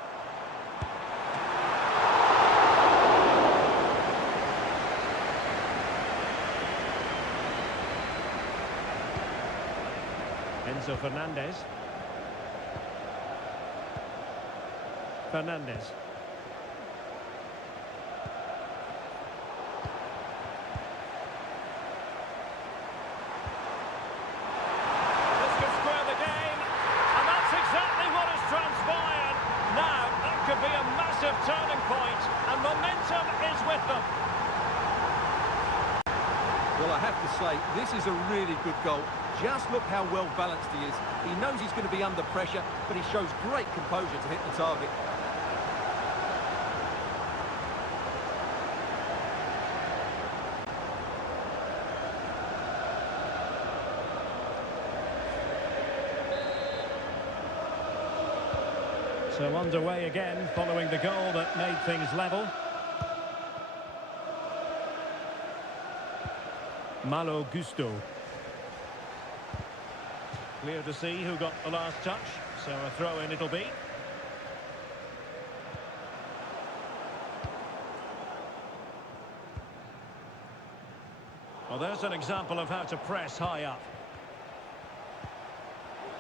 Enzo Fernandez. Fernandez. decisive turning point, and momentum is with them. Well, I have to say, this is a really good goal. Just look how well balanced he is. He knows he's going to be under pressure, but he shows great composure to hit the target. So underway again, following the goal that made things level. Malo Gusto. Clear to see who got the last touch, so a throw-in it'll be. Well, there's an example of how to press high up.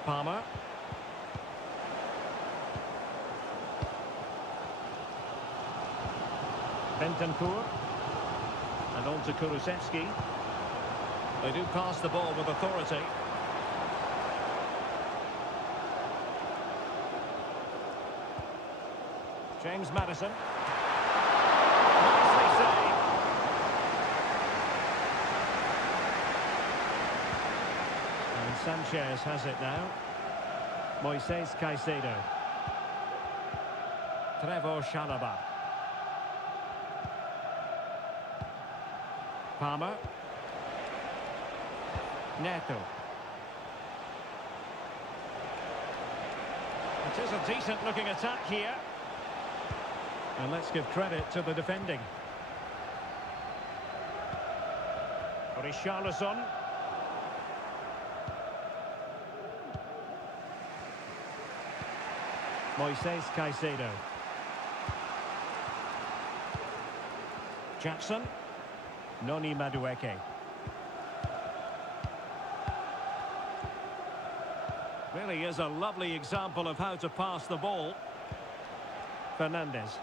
Palmer. Bentancur. And on to Kulusevski. They do pass the ball with authority. James Maddison. Nicely saved. And Sanchez has it now. Moises Caicedo. Trevor Chalobah. Palmer. Neto. It is a decent looking attack here. And let's give credit to the defending. Richarlison. Moises Caicedo. Jackson. Noni Madueke. Really is a lovely example of how to pass the ball. Fernandez.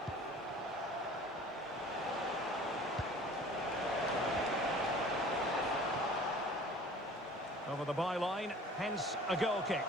Over the byline, hence a goal kick.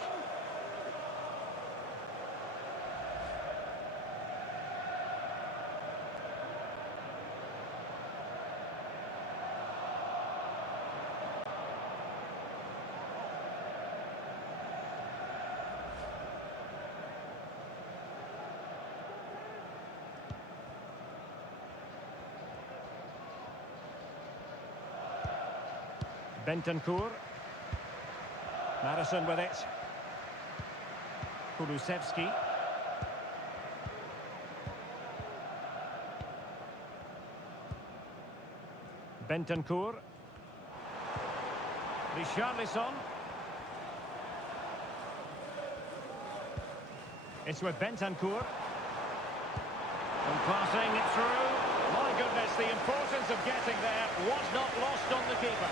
Bentancur. Maddison with it. Kulusevski. Bentancur. Richarlison. It's with Bentancur. And passing it through. My goodness, the importance of getting there was not lost on the keeper.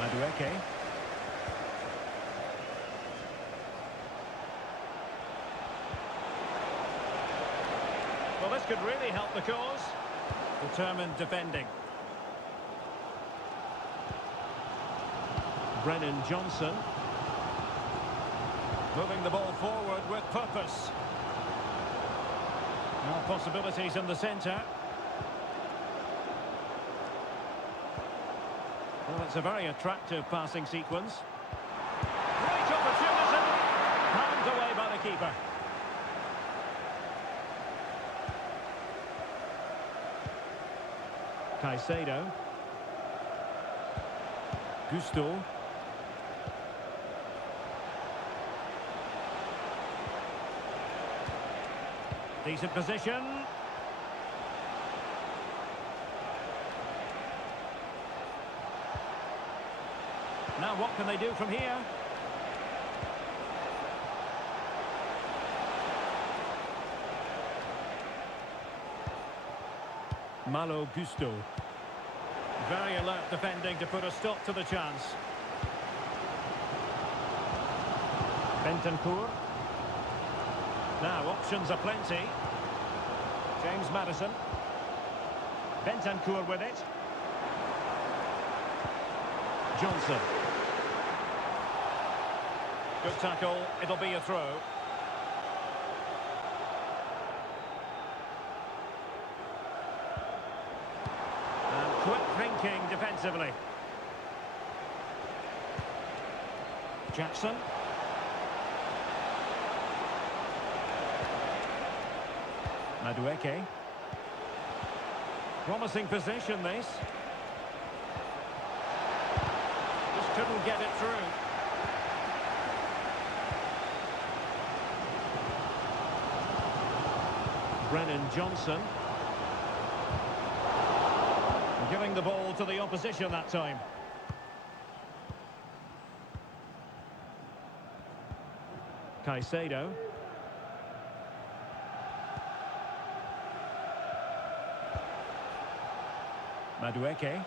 Madueke. Well, this could really help the cause. Determined defending. Brennan Johnson. Moving the ball forward with purpose. Now possibilities in the centre. Well, it's a very attractive passing sequence. Great opportunity. Palmed away by the keeper. Caicedo. Gusto. Decent position. Now what can they do from here? Malo Gusto. Very alert defending to put a stop to the chance. Bentancur. Now options are plenty. James Maddison. Bentancur with it. Johnson. Good tackle. It'll be a throw. working defensively. Jackson. Madueke. Promising position, this. Just couldn't get it through. Brennan Johnson. Giving the ball to the opposition that time. Caicedo. Madueke.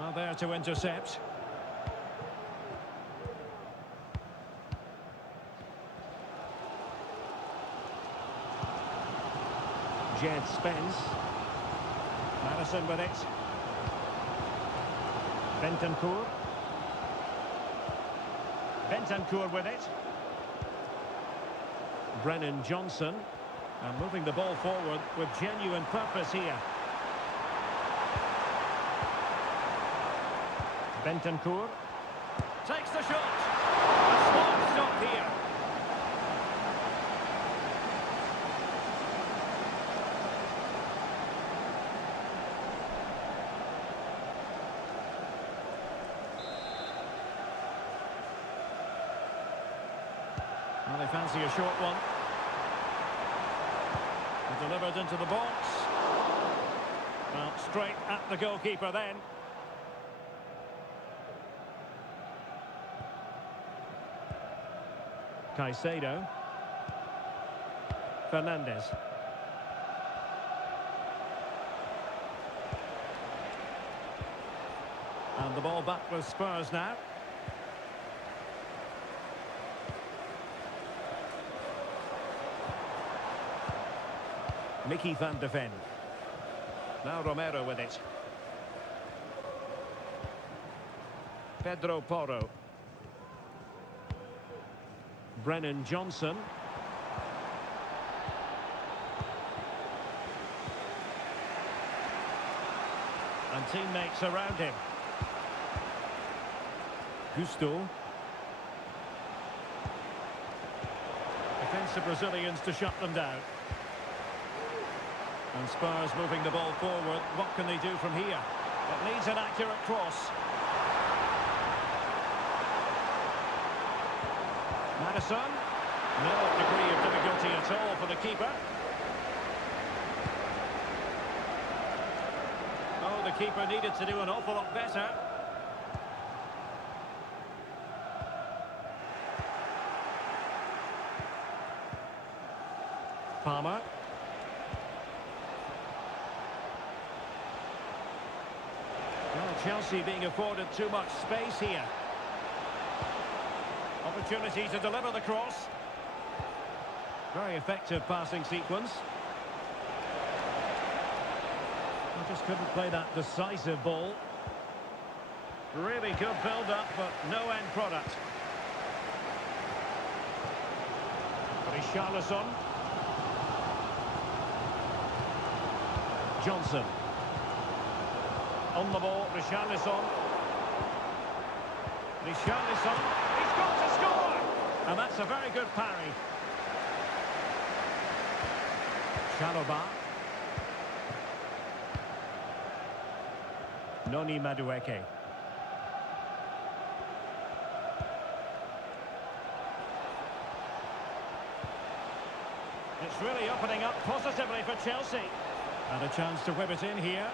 Are there to intercept. Jed Spence. Madison with it. Bentancur with it. Brennan Johnson. And moving the ball forward with genuine purpose here. Bentancur. Takes the shot. A smart stop here. Well, they fancy a short one. Delivered into the box. Well, straight at the goalkeeper then. Caicedo. Fernandez. And the ball back with Spurs now. Mickey van de Ven. Now Romero with it. Pedro Porro. Brennan Johnson. And teammates around him. Gusto. Defensive Brazilians to shut them down. And Spurs moving the ball forward. What can they do from here? It needs an accurate cross. Madison. No degree of difficulty at all for the keeper. Oh, the keeper needed to do an awful lot better. Palmer. Well, Chelsea being afforded too much space here. Opportunity to deliver the cross. Very effective passing sequence. I just couldn't play that decisive ball. Really good build-up, but no end product. Richarlison. Johnson. On the ball, Richarlison. Richarlison. He's got to score! And that's a very good parry. Chalobah. Noni Madueke. It's really opening up positively for Chelsea. And a chance to whip it in here.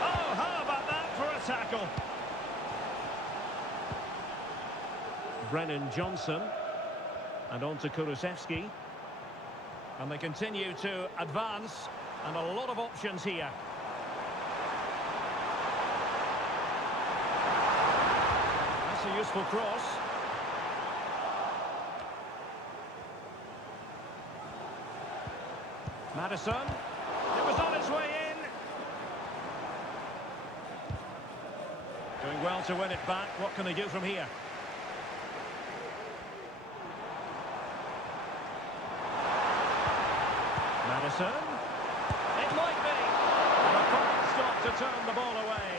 Oh, how about that for a tackle? Brennan Johnson. And on to Kulusevski. And they continue to advance. And a lot of options here. That's a useful cross. Madison. It was on its way in. Doing well to win it back. What can they do from here? Henderson. It might be. And a fine stop to turn the ball away.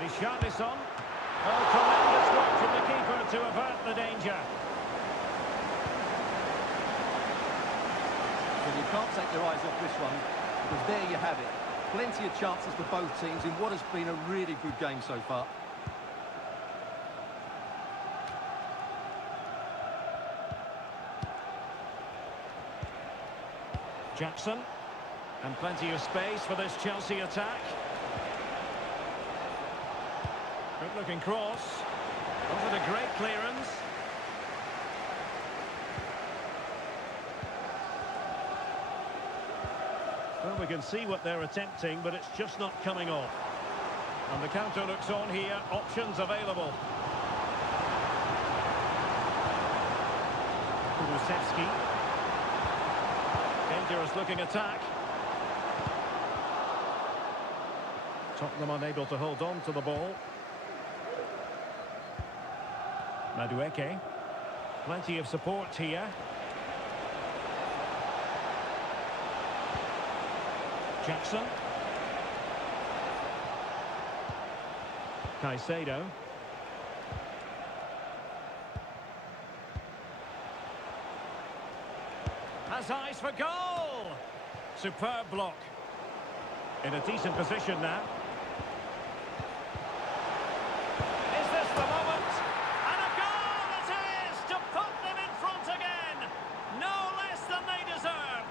Richarlison. Oh, tremendous work from the keeper to avert the danger. Well, you can't take your eyes off this one, because there you have it. Plenty of chances for both teams in what has been a really good game so far. Jackson. And plenty of space for this Chelsea attack. Good looking cross. Over the great clearance. Well, we can see what they're attempting, but it's just not coming off. And the counter looks on here. Options available. Kulusevski. Dangerous looking attack. Tottenham unable to hold on to the ball. Madueke. Plenty of support here. Jackson. Caicedo. Has eyes for goal. Superb block. In a decent position now. Is this the moment? And a goal it is to put them in front again. No less than they deserve.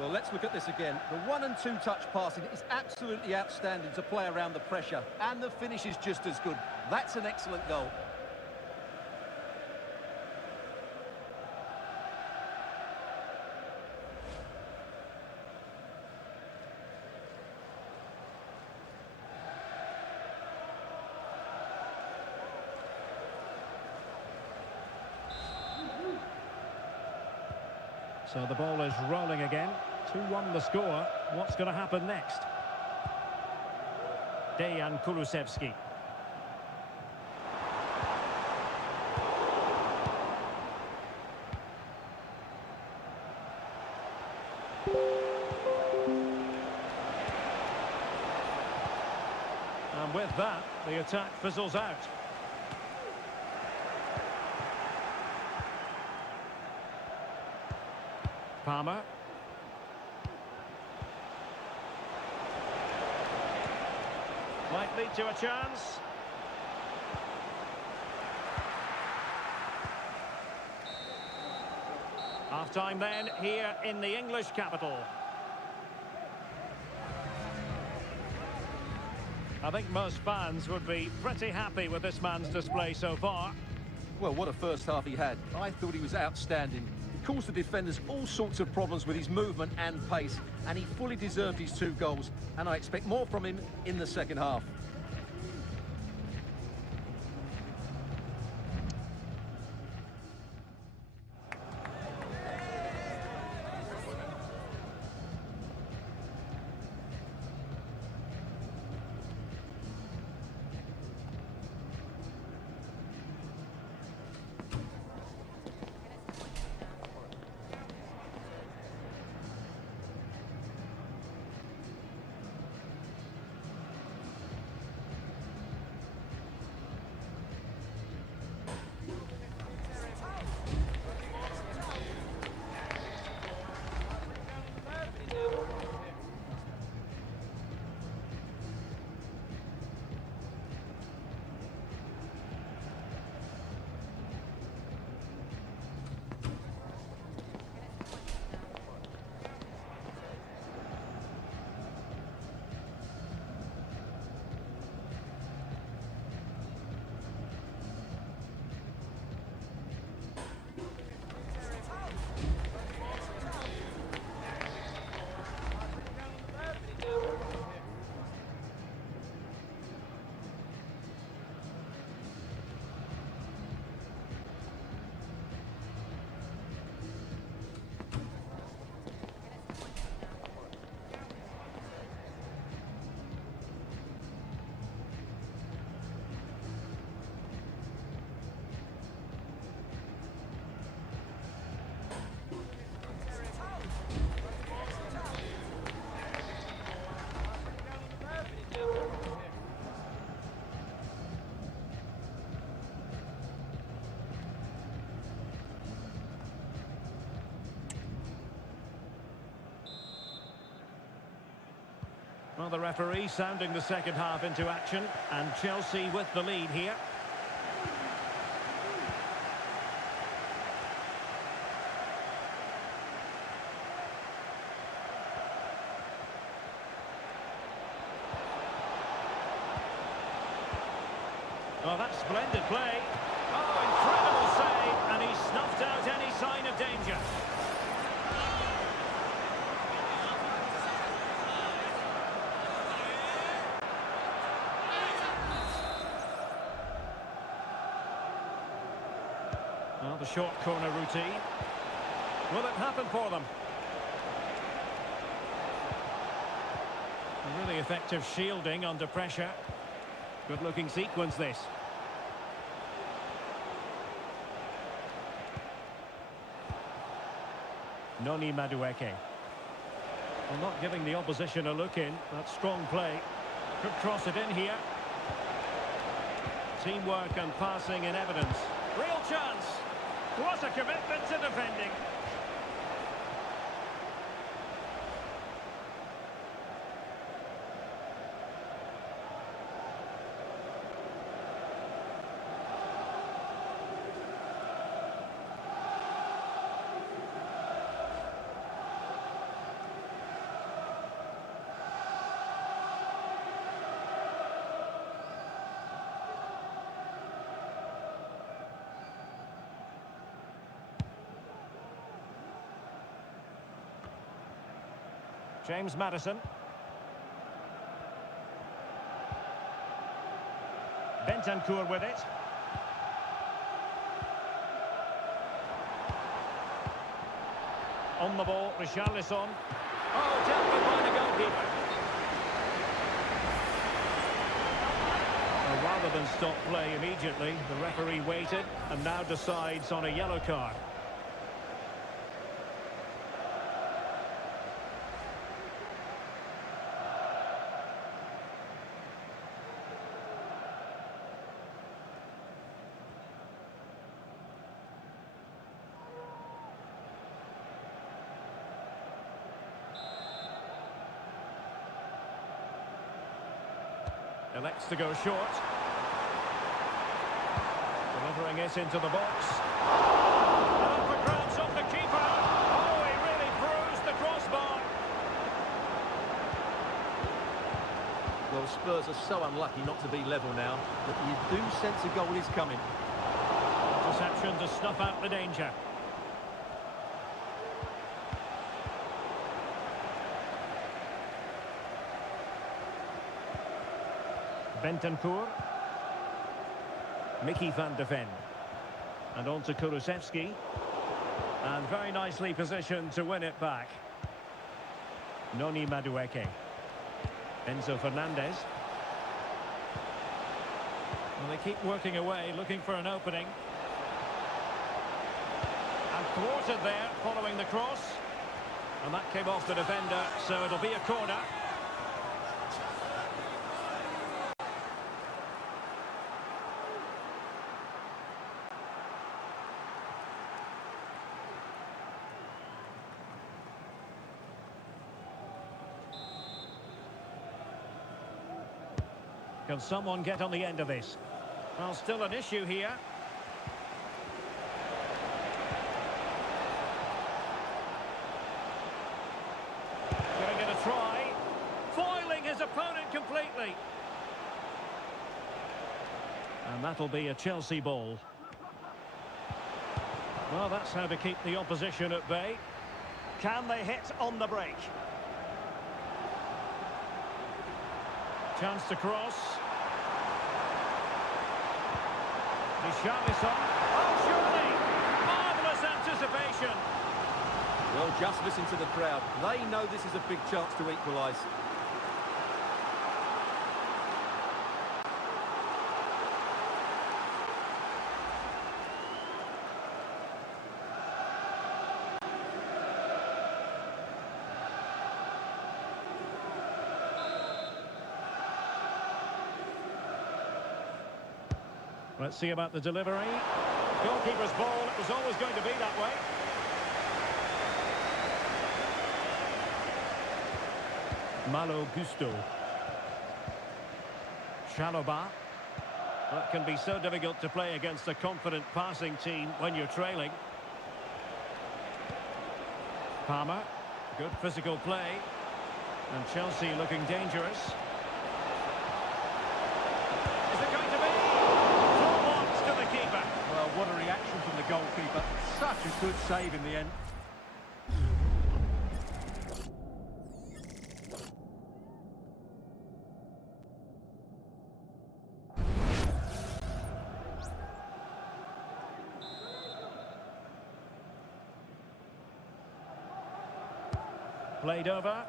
Well, let's look at this again. The 1- and 2-touch passing is absolutely outstanding to play around the pressure, and the finish is just as good. That's an excellent goal. So the ball is rolling again. 2-1 the score. What's going to happen next? Dejan Kulusevski. And with that, the attack fizzles out. Palmer. Might lead to a chance. Half-time then, here in the English capital. I think most fans would be pretty happy with this man's display so far. Well, what a first half he had. I thought he was outstanding. He caused the defenders all sorts of problems with his movement and pace, and he fully deserved his 2 goals, and I expect more from him in the second half. Well, the referee sounding the second half into action, and Chelsea with the lead here. Oh, that's splendid play. Oh, incredible save, and he snuffed out any sign of danger. Well, the short corner routine. Will it happen for them? A really effective shielding under pressure. Good-looking sequence, this. Noni Madueke. Well, not giving the opposition a look in. That's strong play. Could cross it in here. Teamwork and passing in evidence. Real chance. What a commitment to defending. James Maddison. Bentancur with it. On the ball, Richarlison. Oh, dealt with by the goalkeeper. Well, rather than stop play immediately, the referee waited and now decides on a yellow card. Elects to go short. Delivering it into the box. And for grabs off the keeper. Oh, he really bruised the crossbar. Well, Spurs are so unlucky not to be level now, but you do sense a goal is coming. Interception to snuff out the danger. Bentancur. Mickey van de Ven. And on to Kulusevski. And very nicely positioned to win it back. Noni Madueke. Enzo Fernandez. Well, they keep working away, looking for an opening. And thwarted there, following the cross. And that came off the defender, so it'll be a corner. Can someone get on the end of this? Well, still an issue here. Gonna get a try. Foiling his opponent completely. And that'll be a Chelsea ball. Well, that's how to keep the opposition at bay. Can they hit on the break? Chance to cross. Richarlison. Oh, surely! Marvellous anticipation. Well, just listen to the crowd. They know this is a big chance to equalise. Let's see about the delivery. Goalkeeper's ball, it was always going to be that way. Malo Gusto. Chalobah. That can be so difficult to play against a confident passing team when you're trailing. Palmer. Good physical play. And Chelsea looking dangerous. Is it going to be? Full marks to the keeper. Well, what a reaction from the goalkeeper. Such a good save in the end. Played over.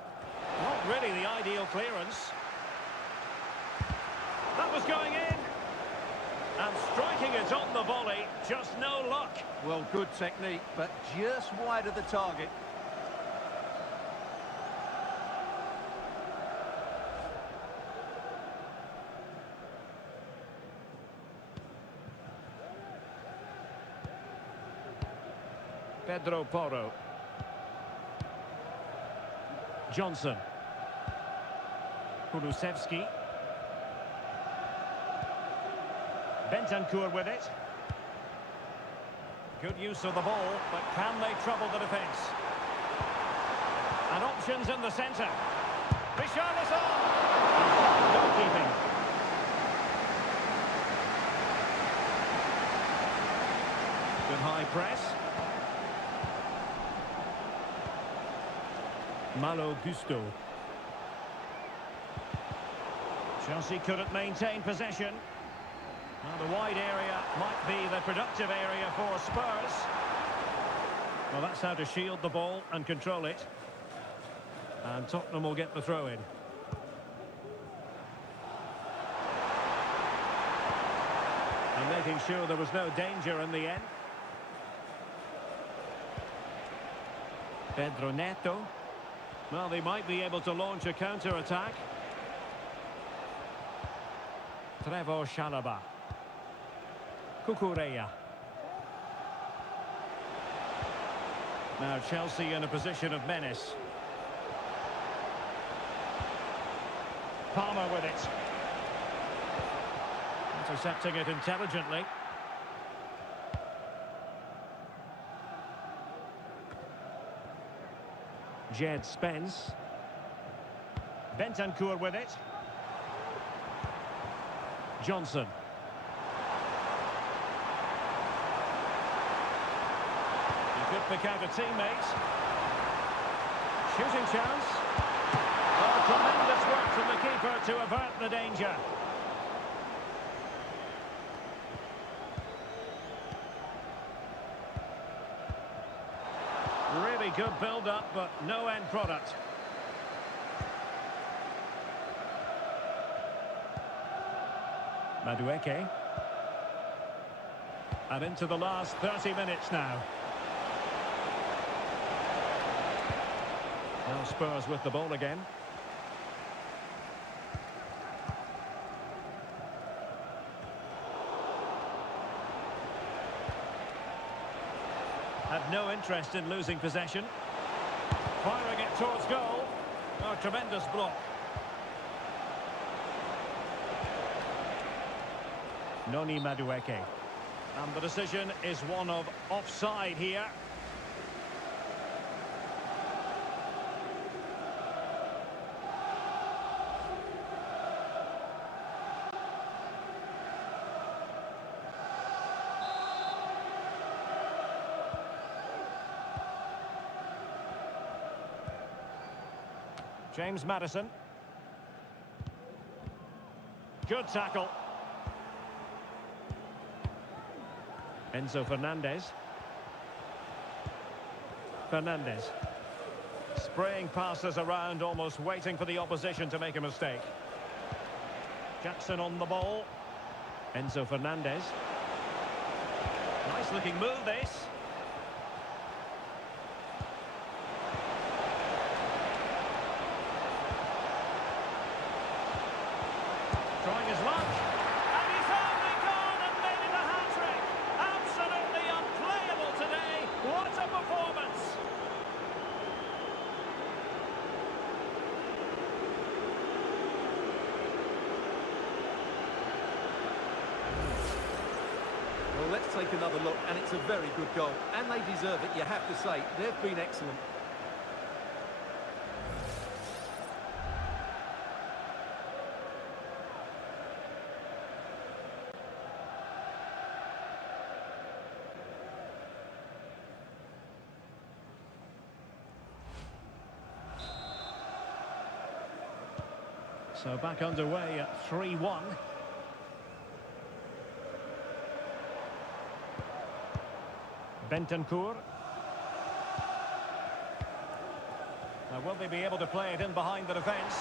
Not really the ideal clearance. That was going in. And striking it on the volley, just no luck. Well, good technique, but just wide of the target. Pedro Porro. Johnson. Kulusevski. Bentancur with it. Good use of the ball, but can they trouble the defence? And options in the centre. Richarlison! Goalkeeping. Good high press. Malo Gusto. Chelsea couldn't maintain possession. Now the wide area might be the productive area for Spurs. Well, that's how to shield the ball and control it. And Tottenham will get the throw in. And making sure there was no danger in the end. Pedro Neto. Well, they might be able to launch a counter-attack. Trevoh Chalobah. Cucurella. Now Chelsea in a position of menace. Palmer with it. Intercepting it intelligently. Jed Spence. Bentancur with it. Johnson. He could pick out a teammate. Shooting chance. Oh, tremendous work from the keeper to avert the danger. Really good build-up, but no end product. Madueke. And into the last 30 minutes now. Now Spurs with the ball again. Had no interest in losing possession. Firing it towards goal. Oh, tremendous block. Noni Madueke. And the decision is one of offside here. James Maddison. Good tackle. Enzo Fernandez. Fernandez. Spraying passes around, almost waiting for the opposition to make a mistake. Jackson on the ball. Enzo Fernandez. Nice looking move, this. Trying his luck. And he's only gone and made it a hat-trick. Absolutely unplayable today. What a performance. let's take another look, and it's a very good goal. And they deserve it, you have to say. They've been excellent. So back underway at 3-1. Bentancur. Now, will they be able to play it in behind the defence?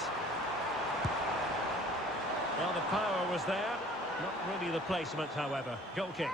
Well, the power was there. Not really the placement, however. Goal kick.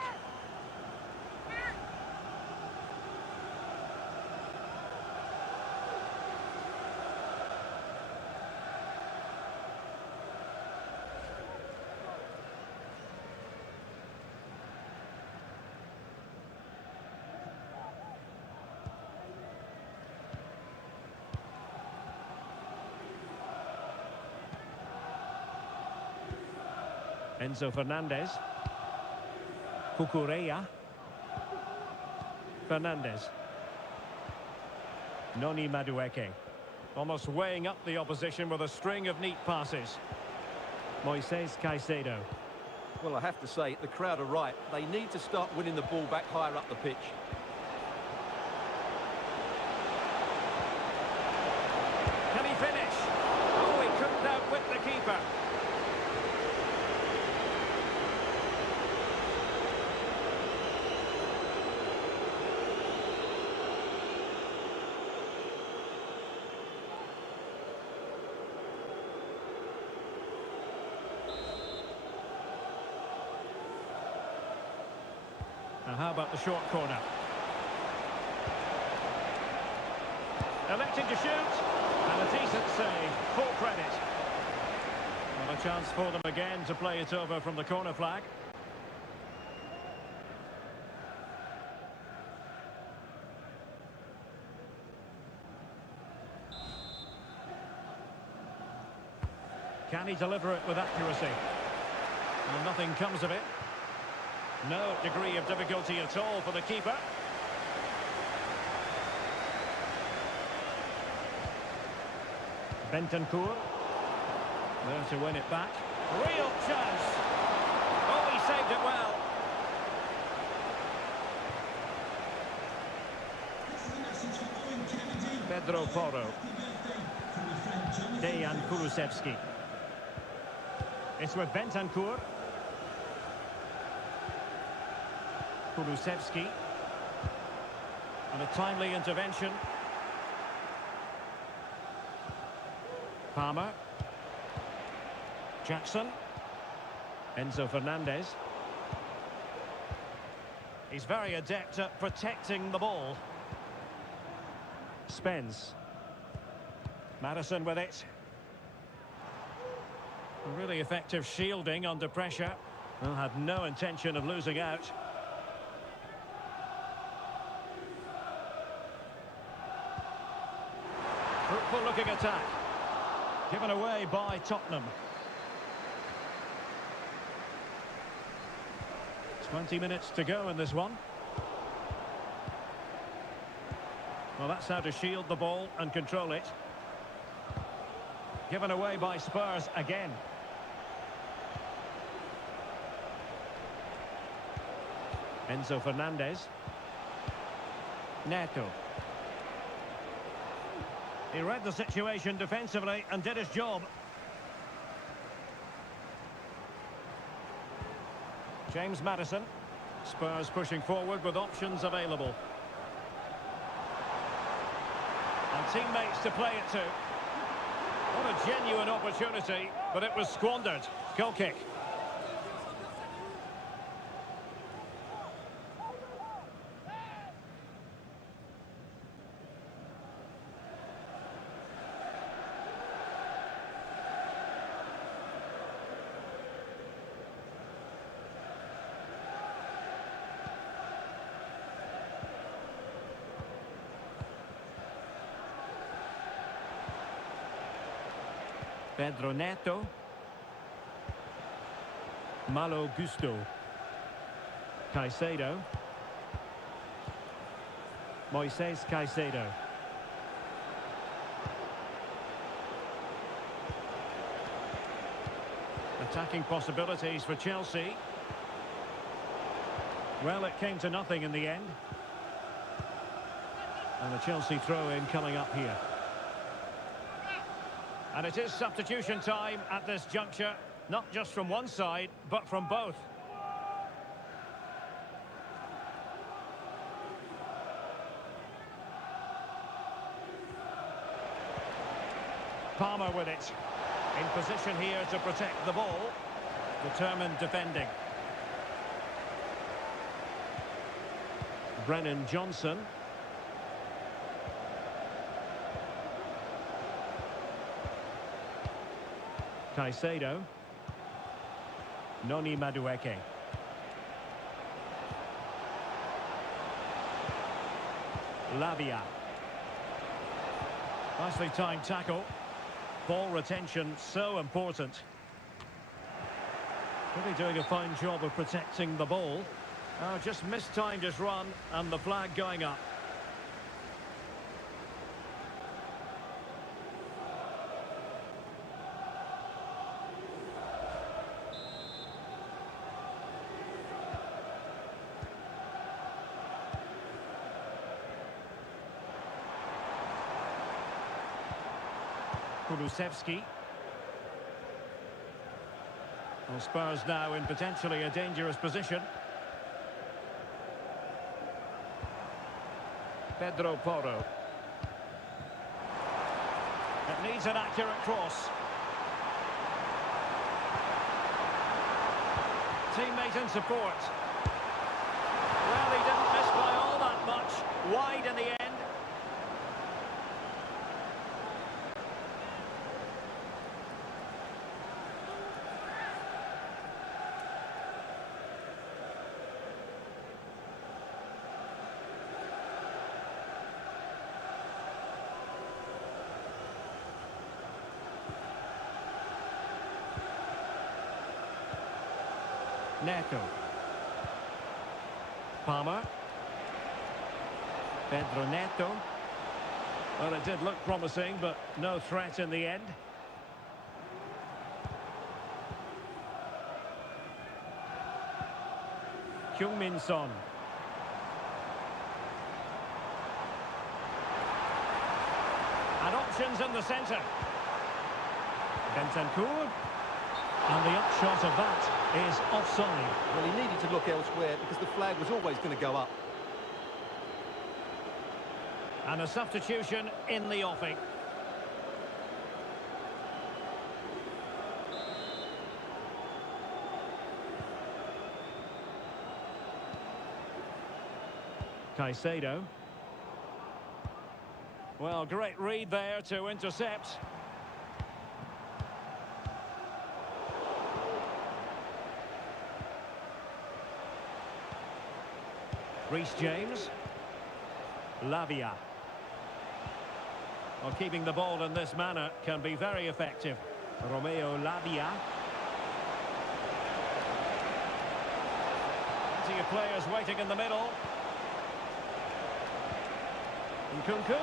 Enzo Fernandez. Cucurella. Fernandez. Noni Madueke. Almost weighing up the opposition with a string of neat passes. Moises Caicedo. Well, I have to say, the crowd are right. They need to start winning the ball back higher up the pitch. Can he finish? Oh, he couldn't outwit the keeper. Now, how about the short corner? Electing to shoot, and a decent save, full credit. Well, a chance for them again to play it over from the corner flag. Can he deliver it with accuracy? Well, nothing comes of it. No degree of difficulty at all for the keeper. Bentancur. There to win it back. Real chance. Oh, he saved it well. Pedro Porro. Dejan Kulusevski. It's with Bentancur. Kulusevski. And a timely intervention. Palmer. Jackson. Enzo Fernandez. He's very adept at protecting the ball. Spence. Maddison with it. Really effective shielding under pressure. Well, had no intention of losing out. Fruitful looking attack. Given away by Tottenham. 20 minutes to go in this one. Well, that's how to shield the ball and control it. Given away by Spurs again. Enzo Fernandez. Neto. He read the situation defensively and did his job. James Maddison. Spurs pushing forward with options available. And teammates to play it to. What a genuine opportunity, but it was squandered. Goal kick. Pedro Neto. Malo Gusto. Caicedo. Moises Caicedo. Attacking possibilities for Chelsea. Well, it came to nothing in the end. And the Chelsea throw-in coming up here. And it is substitution time at this juncture. Not just from one side, but from both. Palmer with it. In position here to protect the ball. Determined defending. Brennan Johnson. Caicedo. Noni Madueke. Lavia. Nicely timed tackle. Ball retention so important. Really doing a fine job of protecting the ball. Just mistimed his run and the flag going up. Kulusevski. Well, Spurs now in potentially a dangerous position. Pedro Porro. It needs an accurate cross. Teammate in support. Well, he didn't miss by all that much. Wide in the end. Neto. Palmer. Pedro Neto. Well, it did look promising, but no threat in the end. Heung-min Son. And options in the centre. Bentancur. And the upshot of that is offside. Well, he needed to look elsewhere because the flag was always going to go up. And a substitution in the offing. Caicedo. Well, great read there to intercept. Reece James. Lavia. Well, keeping the ball in this manner can be very effective. Romeo Lavia. Plenty of players waiting in the middle. Nkunku.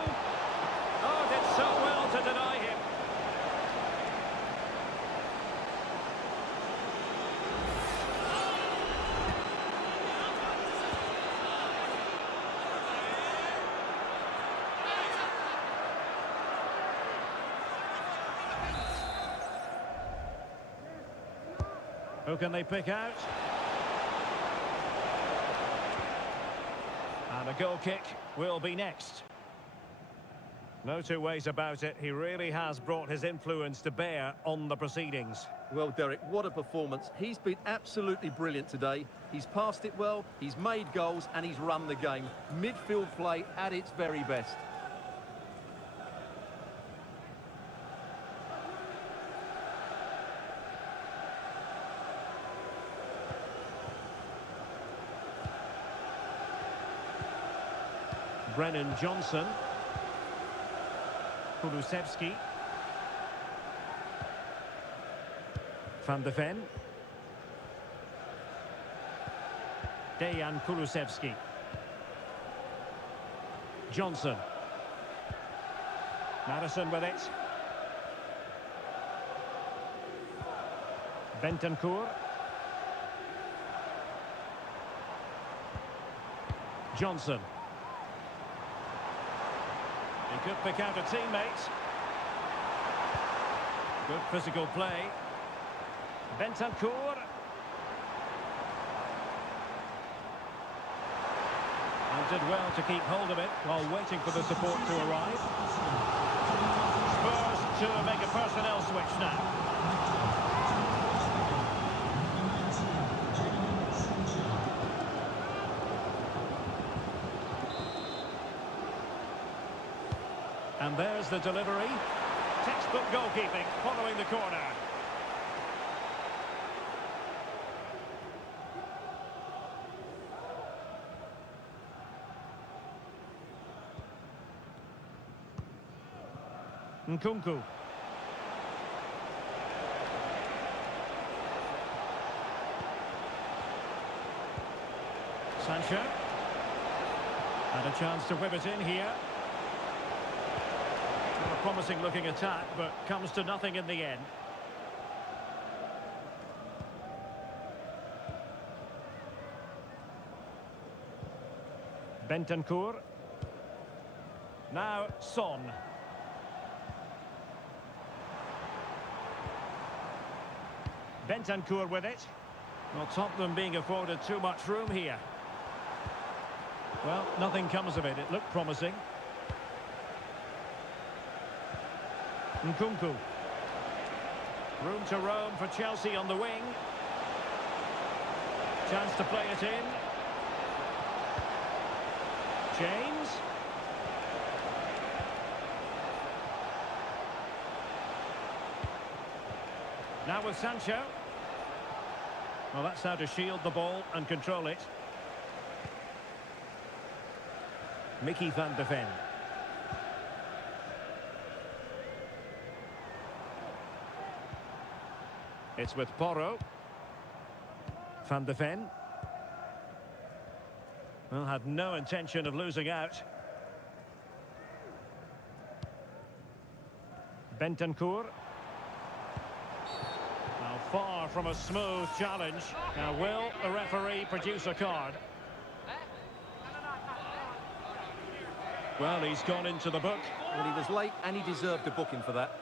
Oh, did so well to deny him. Who can they pick out? And a goal kick will be next. No two ways about it. He really has brought his influence to bear on the proceedings. Well, Derek, what a performance. He's been absolutely brilliant today. He's passed it well, he's made goals, and he's run the game. Midfield play at its very best. Brennan Johnson. Kulusevski. Van de Ven. Dejan Kulusevski. Johnson. Madison with it. Bentancur. Johnson. He could pick out a teammate. Good physical play. Bentancur. And did well to keep hold of it while waiting for the support to arrive. Spurs to make a personnel switch now. And there's the delivery. Textbook goalkeeping following the corner. Nkunku. Sancho. Had a chance to whip it in here. A promising looking attack, but comes to nothing in the end. Bentancur. Now Son. Bentancur with it. Well, Tottenham being afforded too much room here. Well, nothing comes of it. It looked promising. Nkunku. Room to roam for Chelsea on the wing. Chance to play it in. James. Now with Sancho. Well, that's how to shield the ball and control it. Mickey van de Ven. It's with Porro. Van de Ven. Well, had no intention of losing out. Bentancur. Now far from a smooth challenge. Now will the referee produce a card? Well, he's gone into the book. Well, he was late and he deserved a booking for that.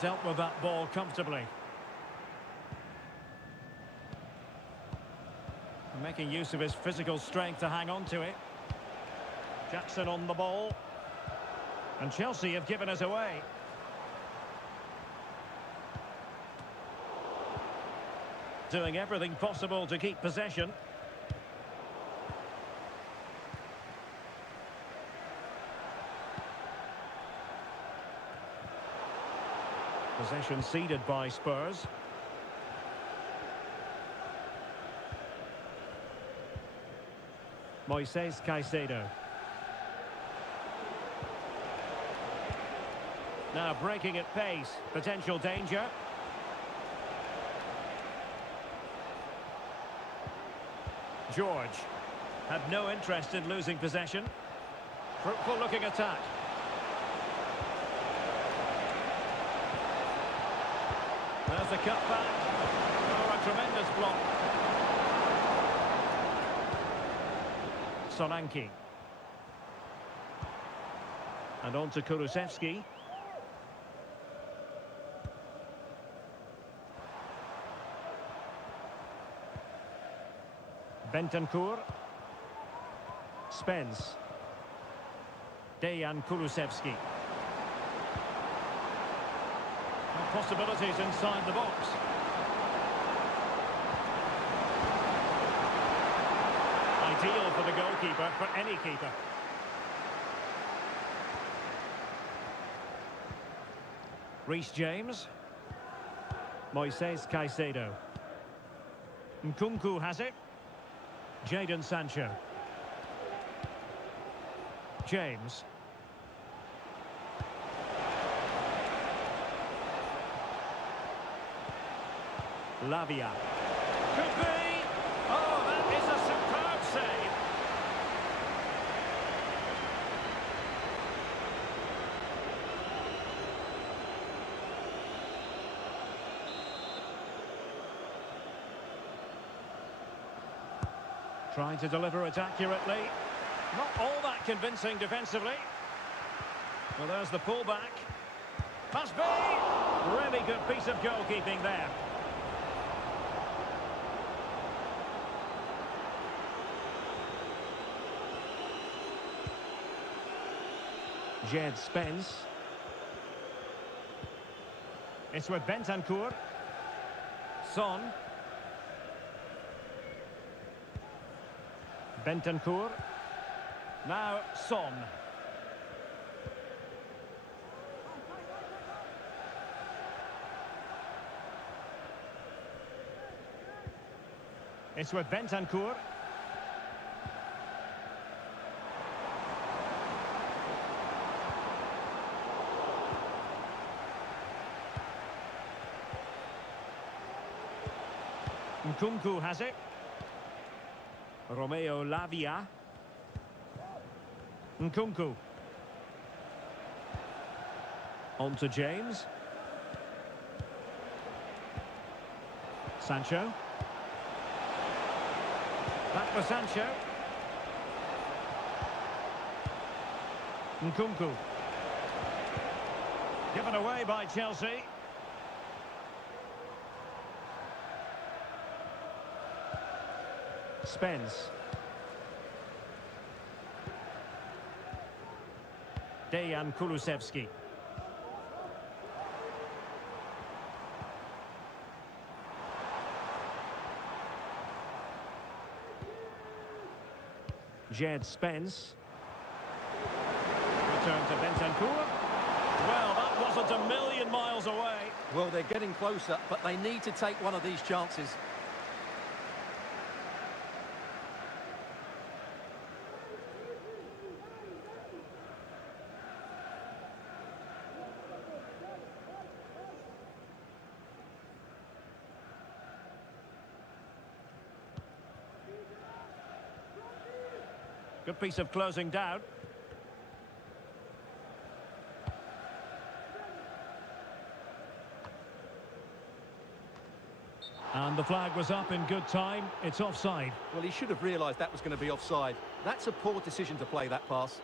Dealt with that ball comfortably. Making use of his physical strength to hang on to it. Jackson on the ball. And Chelsea have given us away. Doing everything possible to keep possession. Possession ceded by Spurs. Moises Caicedo. Now breaking at pace. Potential danger. George. Had no interest in losing possession. Fruitful looking attack. There's the cutback. Oh, a tremendous block. Solanke. And on to Kulusevski. Bentancur. Spence. Dejan Kulusevski. Possibilities inside the box. ideal for the goalkeeper, for any keeper. Reece James. Moises Caicedo. Nkunku has it. Jadon Sancho. James. Lavia. Could be! Oh, that is a superb save. Trying to deliver it accurately. Not all that convincing defensively. Well, there's the pullback. Must be! Really good piece of goalkeeping there. Jed Spence. It's with Bentancur. Son. Bentancur. Now Son. It's with Bentancur. Nkunku has it. Romeo Lavia. Nkunku. On to James. Sancho. Back for Sancho. Nkunku. Given away by Chelsea. Spence. Dejan Kulusevski. Jed Spence. Return to Bentancur. Well, that wasn't a million miles away. Well, they're getting closer, but they need to take one of these chances. Good piece of closing down. And the flag was up in good time. It's offside. Well, he should have realised that was going to be offside. That's a poor decision to play that pass.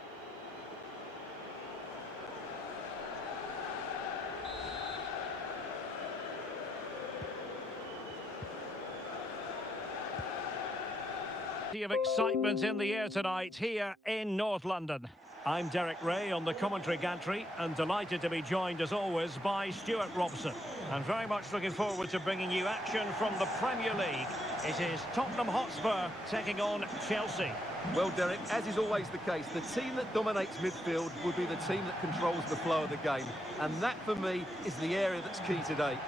Of excitement in the air tonight here in North London. I'm Derek Ray on the commentary gantry and delighted to be joined as always by Stuart Robson. And very much looking forward to bringing you action from the Premier League. It is Tottenham Hotspur taking on Chelsea. Well, Derek, as is always the case, the team that dominates midfield will be the team that controls the flow of the game. And that, for me, is the area that's key today.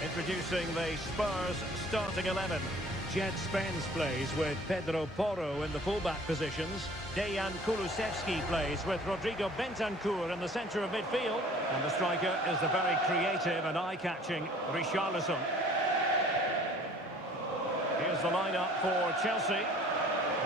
Introducing the Spurs starting 11. Jed Spence plays with Pedro Porro in the fullback positions. Dejan Kulusevski plays with Rodrigo Bentancur in the centre of midfield. And the striker is the very creative and eye-catching Richarlison. Here's Here's the lineup for Chelsea.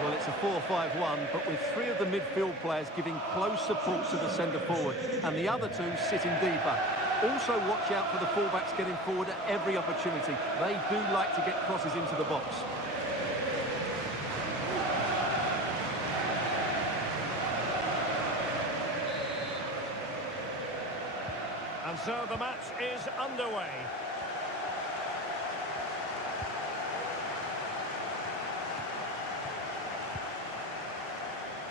Well, it's a 4-5-1, but with three of the midfield players giving close support to the centre forward and the other two sitting deeper. Also watch out for the fullbacks getting forward at every opportunity. They do like to get crosses into the box. And so the match is underway.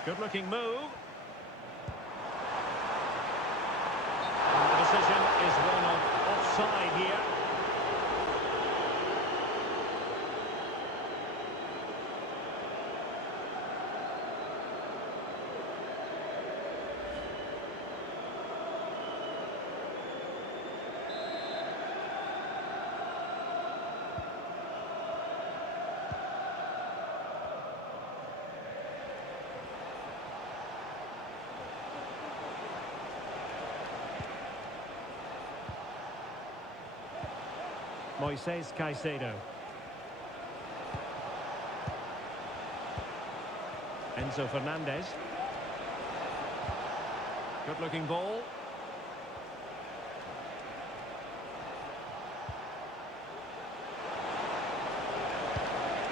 Good-looking move. And the decision is one of offside here. Moises Caicedo. Enzo Fernandez. Good-looking ball.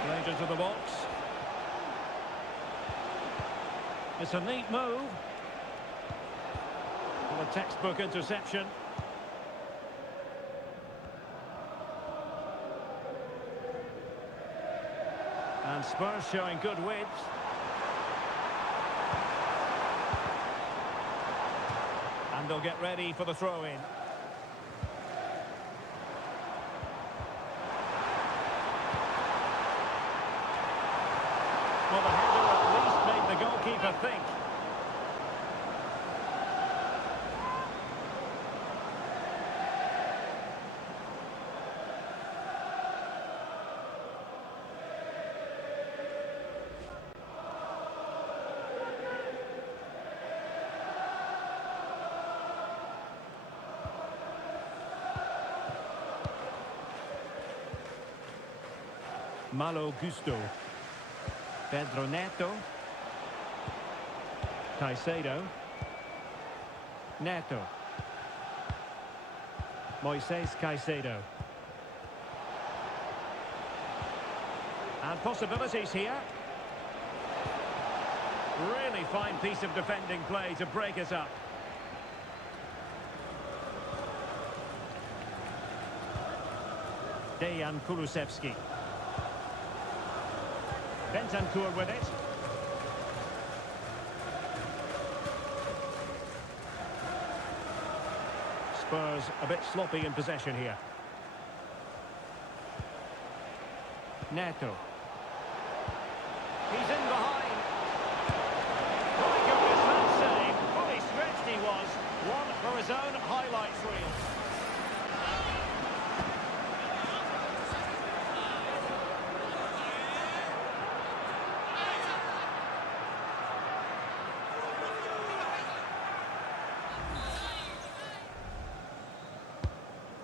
Played into the box. It's a neat move. Well, a textbook interception. And Spurs showing good width. And they'll get ready for the throw-in. Well, the header at least made the goalkeeper think. Malo Gusto. Pedro Neto. Caicedo. Neto. Moises Caicedo. And possibilities here. Really fine piece of defending play to break us up. Dejan Kulusevski. Bentancur with it. Spurs a bit sloppy in possession here. Neto. He's in behind. My goodness, that save. Fully stretched he was. One for his own highlights reel.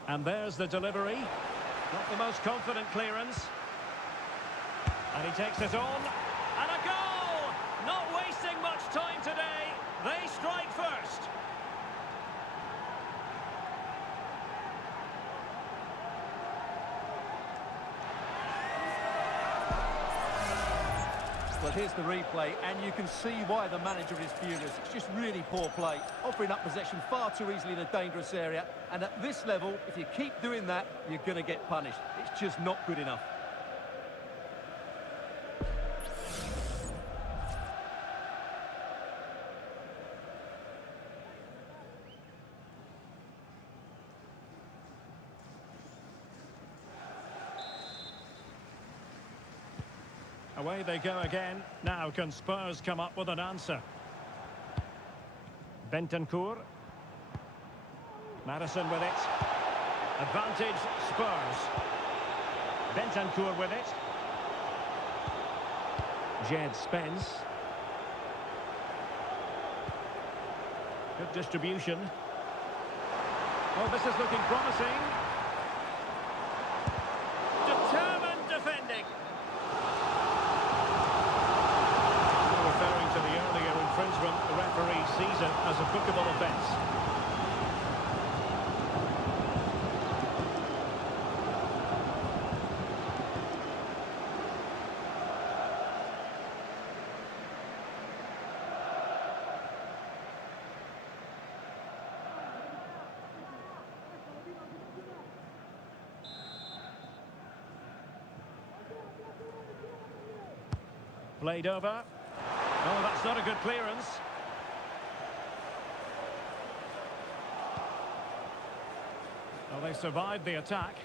And there's the delivery. Not the most confident clearance. And he takes it on. And a goal! Not wasting much time today. They strike first. Well, here's the replay, and you can see why the manager is furious. It's just really poor play, offering up possession far too easily in a dangerous area. And at this level, if you keep doing that, you're going to get punished. It's just not good enough. Away they go again. Now can Spurs come up with an answer? Bentancur. Madison with it. Advantage Spurs. Bentancur with it. Jed Spence. Good distribution. Oh, this is looking promising. Determined defending. sees it as a bookable offence. Played over. Oh, that's not a good clearance. Well, they survived the attack.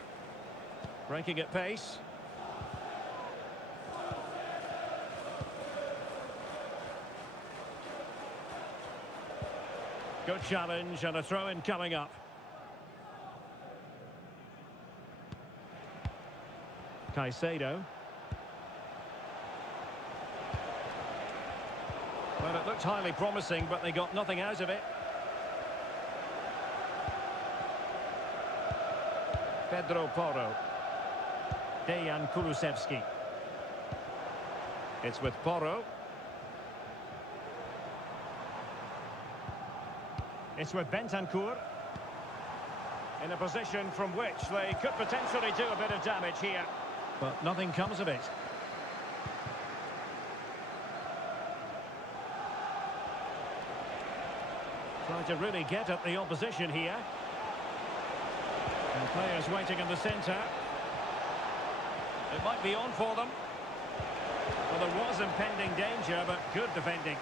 Breaking at pace. Good challenge and a throw-in coming up. Caicedo. Well, it looked highly promising, but they got nothing out of it. Pedro Porro. Dejan Kulusevski. It's with Porro. It's with Bentancur. In a position from which they could potentially do a bit of damage here. But nothing comes of it. Trying to really get at the opposition here. And players waiting in the centre. It might be on for them. Well, there was impending danger, but good defending.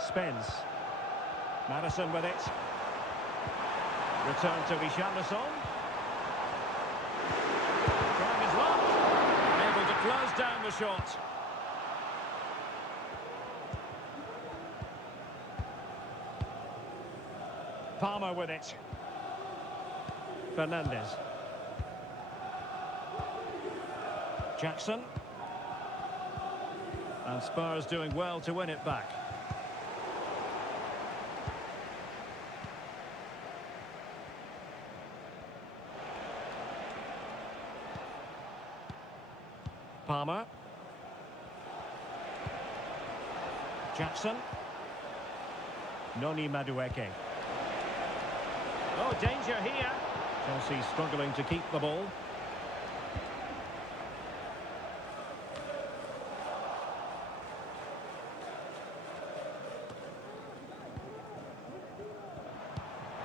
Spence. Madison with it. Return to Richarlison. Trying his luck. Able to close down the shot. Palmer with it. Fernandez. Jackson. And Spurs doing well to win it back. Palmer. Jackson. Noni Madueke. Oh, danger here. Chelsea struggling to keep the ball.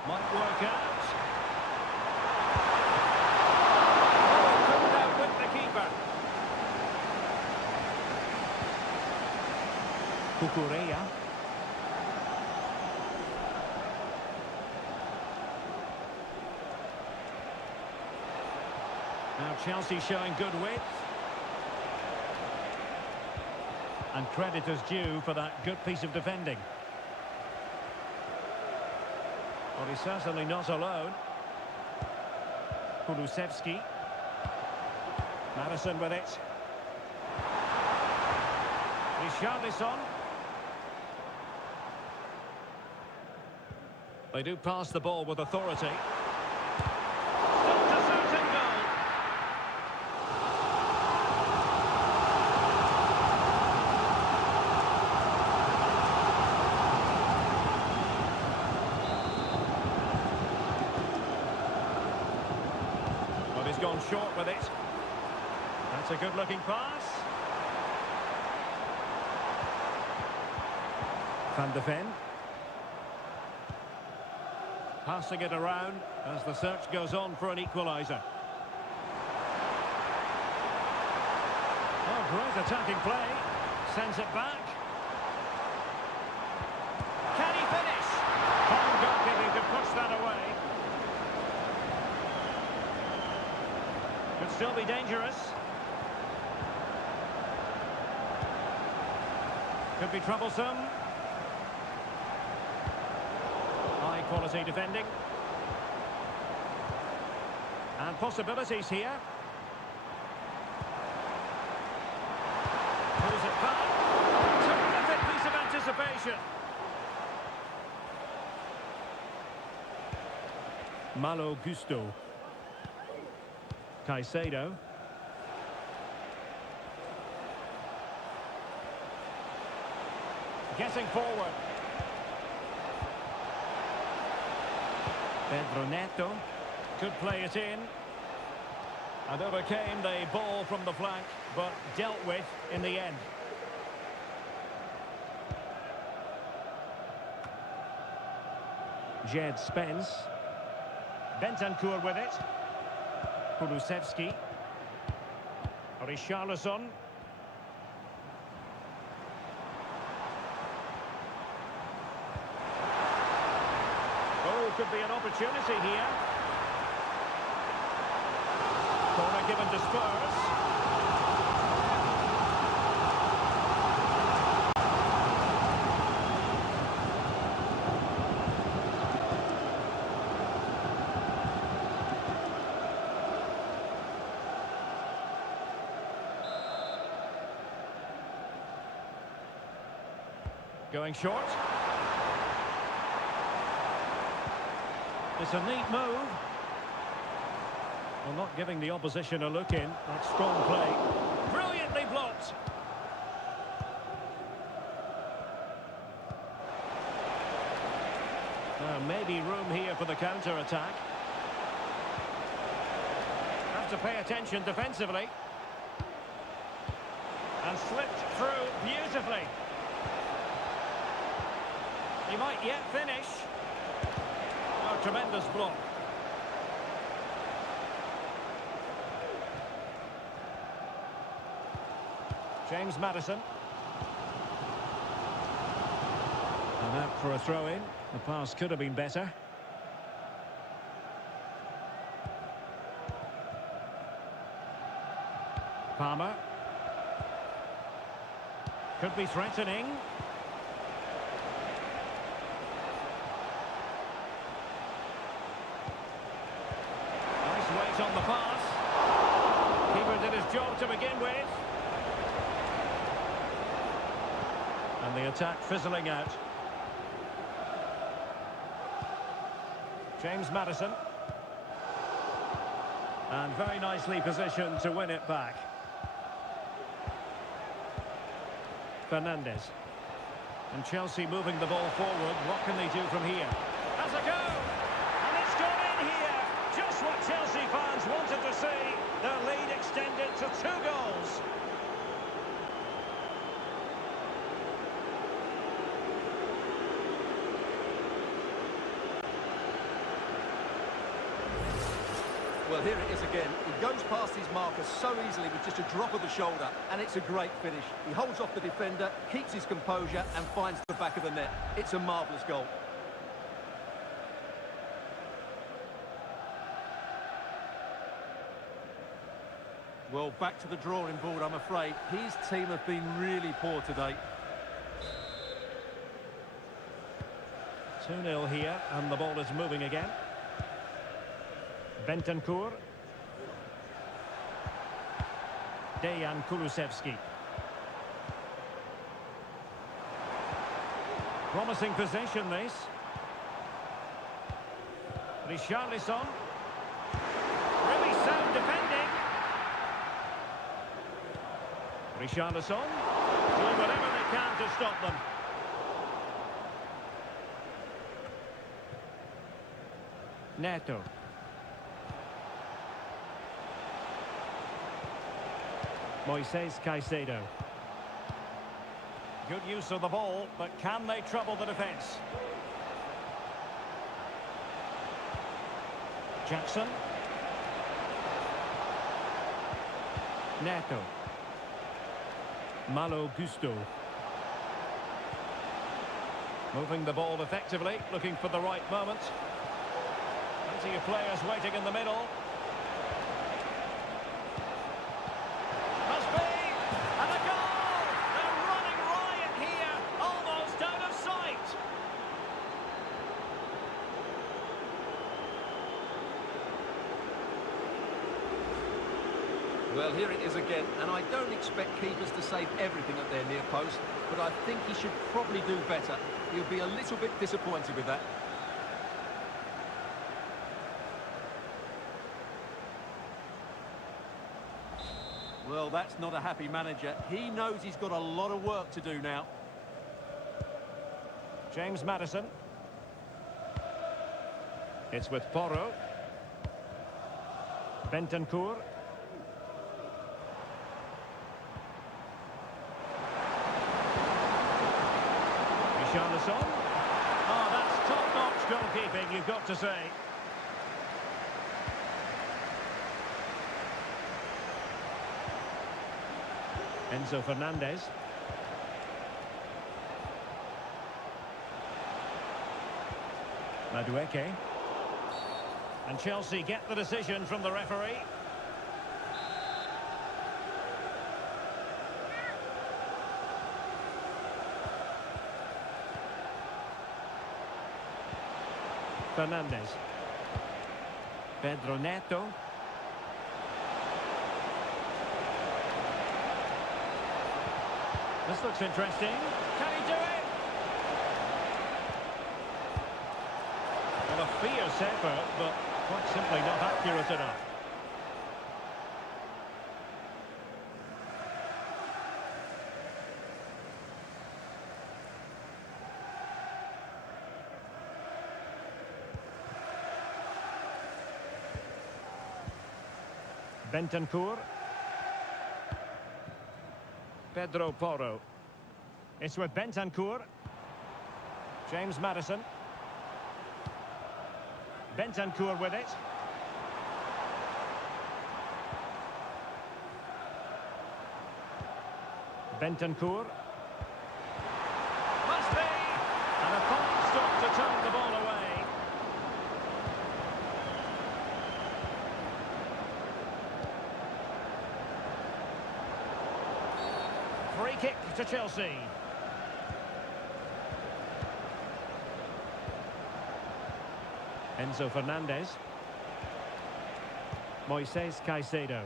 Might work out. Oh, couldn't outwit the keeper. Cucurella. Now Chelsea showing good width. And credit is due for that good piece of defending. Well, he's certainly not alone. Kulusevski. Madison with it. Richarlison. They do pass the ball with authority. Gone short with it. That's a good looking pass. Van de Ven. Passing it around as the search goes on for an equaliser. Oh, great attacking play. Sends it back. Can he finish? Fine goalkeeping to push that away. Could still be dangerous. Could be troublesome. High quality defending. And possibilities here. Pulls it back. Terrific piece of anticipation. Malo Gusto. Caicedo. Getting forward. Pedro Neto could play it in. And overcame the ball from the flank, but dealt with in the end. Jed Spence. Bentancur with it. Kulusevski. Richarlison. Oh, could be an opportunity here. Corner given to Spurs. Going short. It's a neat move. Well, not giving the opposition a look in. That's strong play. Brilliantly blocked. Maybe room here for the counter-attack. Have to pay attention defensively. And slipped through beautifully. He might yet finish. Oh, tremendous block. James Maddison. And out for a throw-in. The pass could have been better. Palmer. Could be threatening. Nice weight on the pass. Keeper did his job to begin with. And the attack fizzling out. James Maddison. And very nicely positioned to win it back. Fernandes. And Chelsea moving the ball forward. What can they do from here? Has a go! And it's gone in here! Just what Chelsea fans wanted to see. Their lead extended to 2 goals. Well, here it is again. He goes past his marker so easily with just a drop of the shoulder, and it's a great finish. He holds off the defender, keeps his composure, and finds the back of the net. It's a marvellous goal. Well, back to the drawing board, I'm afraid. His team have been really poor today. 2-0 here, and the ball is moving again. Bentancur. Dejan Kulusevski. Promising possession, this. Richarlison. Really sound defending. Richarlison. Doing whatever they can to stop them. Neto. Moises Caicedo. Good use of the ball, but can they trouble the defence? Jackson. Neto. Malo Gusto. Moving the ball effectively, looking for the right moment. Plenty of players waiting in the middle. Well, here it is again, and I don't expect keepers to save everything at their near post, but I think he should probably do better. He'll be a little bit disappointed with that. Well, that's not a happy manager. He knows he's got a lot of work to do now. James Maddison. It's with Porro. Bentancur. Richarlison. Oh, that's top-notch goalkeeping, you've got to say. Enzo Fernandez. Madueke. And Chelsea get the decision from the referee. Fernandez. Pedro Neto. This looks interesting. Can he do it? Well, a fierce effort, but quite simply not accurate enough. Bentancur. Pedro Porro. It's with Bentancur. James Maddison. Bentancur with it. Bentancur. Must be! And a fine stop to turn the ball away. Free kick to Chelsea. Enzo Fernandez. Moises Caicedo.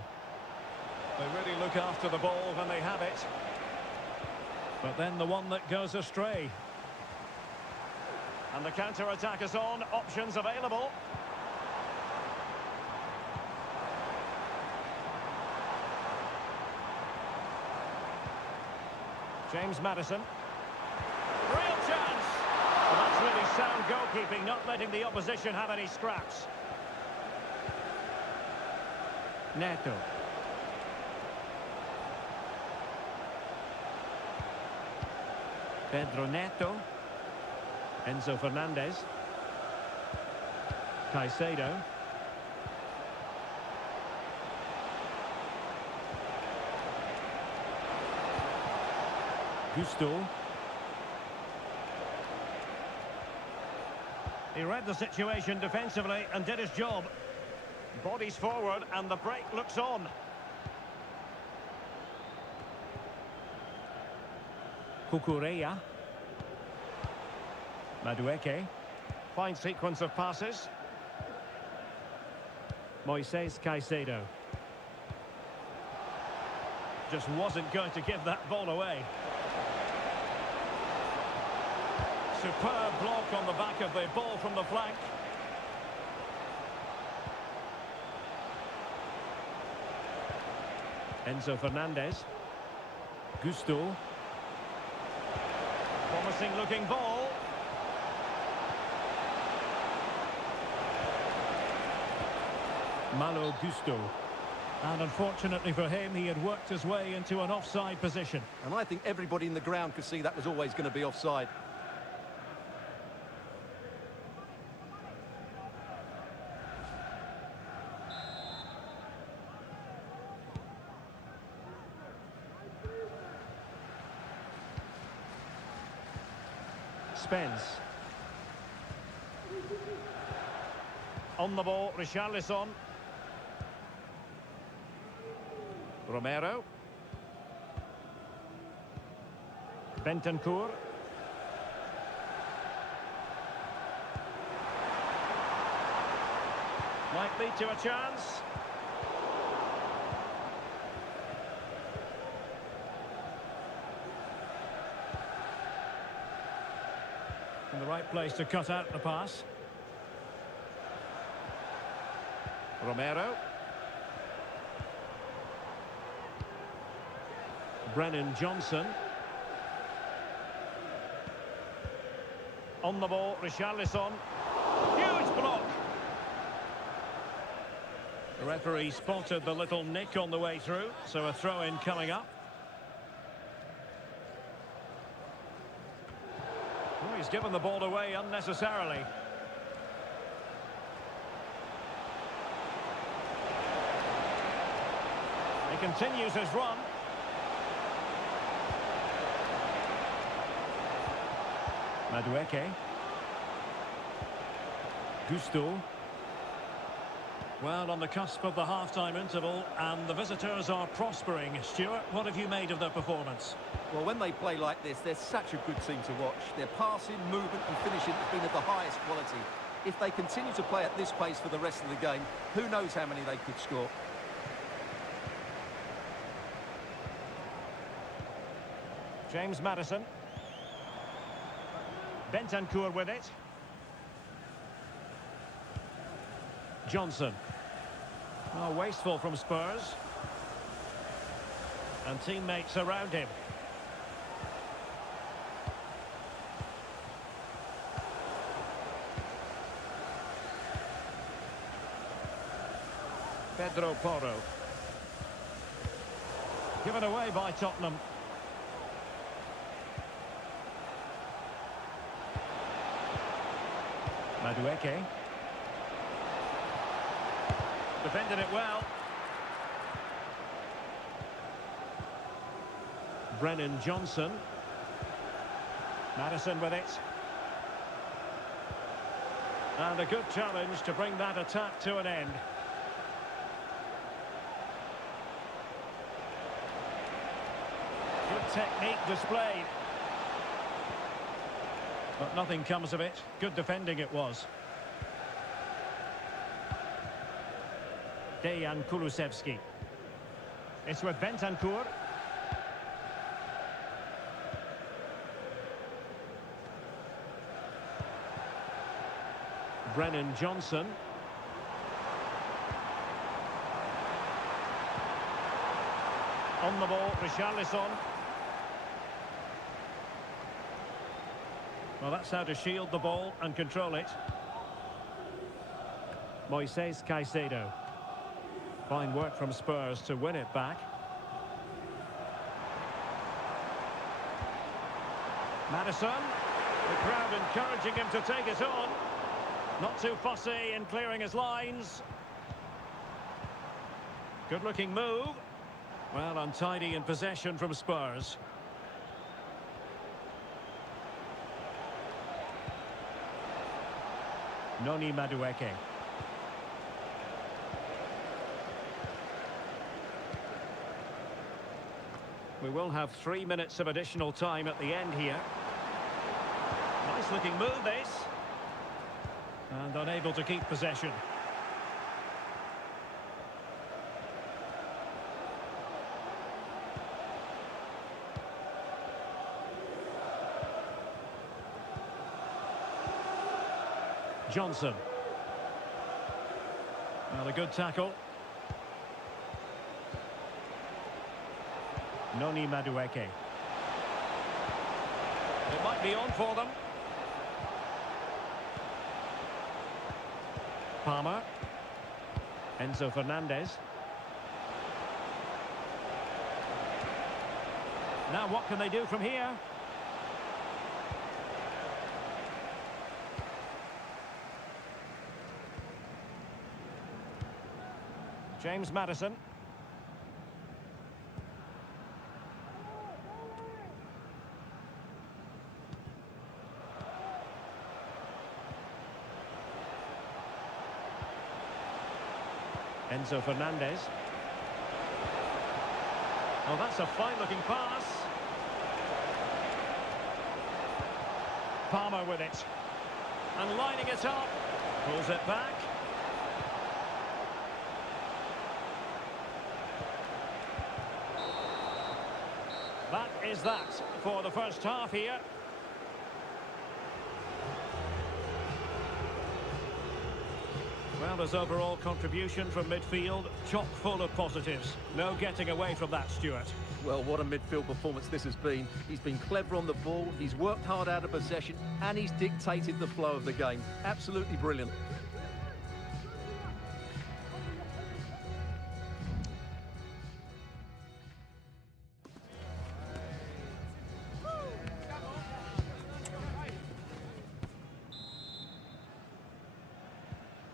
They really look after the ball when they have it. But then the one that goes astray. And the counter-attack is on. Options available. James Maddison. Real chance! Well, that's really sound goalkeeping, not letting the opposition have any scraps. Neto. Pedro Neto. Enzo Fernandez. Caicedo. Gusto. He read the situation defensively and did his job. Bodies forward and the break looks on. Cucurella. Madueke. Fine sequence of passes. Moises Caicedo. Just wasn't going to give that ball away. Superb block on the back of the ball from the flank. Enzo Fernandez. Gusto. Promising looking ball. Malo Gusto. And unfortunately for him, he had worked his way into an offside position. And I think everybody in the ground could see that was always going to be offside. Spence. On the ball, Richarlison. Romero. Bentancur. Might lead to a chance. In the right place to cut out the pass. Romero. Brennan Johnson. On the ball, Richarlison. Huge block. The referee spotted the little nick on the way through, so a throw-in coming up. Oh, he's given the ball away unnecessarily. He continues his run. Madueke. Gusto. Well, on the cusp of the half-time interval, and the visitors are prospering. Stuart, what have you made of their performance? Well, when they play like this, they're such a good team to watch. Their passing, movement and finishing has been of the highest quality. If they continue to play at this pace for the rest of the game, who knows how many they could score. James Maddison. Bentancur with it. Johnson. Oh, wasteful from Spurs. And teammates around him. Pedro Porro. Given away by Tottenham. Madueke. Defended it well. Brennan Johnson. Maddison with it. And a good challenge to bring that attack to an end. Good technique displayed. But nothing comes of it. Good defending it was. Dejan Kulusevski. It's with Bentancur. Brennan Johnson. On the ball, Richarlison. Well, that's how to shield the ball and control it. Moises Caicedo. Fine work from Spurs to win it back. Maddison. The crowd encouraging him to take it on. Not too fussy in clearing his lines. Good-looking move. Well, untidy in possession from Spurs. Noni Madueke. We will have 3 minutes of additional time at the end here. Nice looking move this. And unable to keep possession. Johnson. Well, a good tackle. Noni Madueke. It might be on for them. Palmer. Enzo Fernandez. Now what can they do from here? James Maddison. Enzo Fernandez. Oh, that's a fine-looking pass. Palmer with it. And lining it up. Pulls it back. That is that for the first half here. Well, his overall contribution from midfield, chock full of positives. No getting away from that, Stuart. Well, what a midfield performance this has been. He's been clever on the ball, he's worked hard out of possession, and he's dictated the flow of the game. Absolutely brilliant.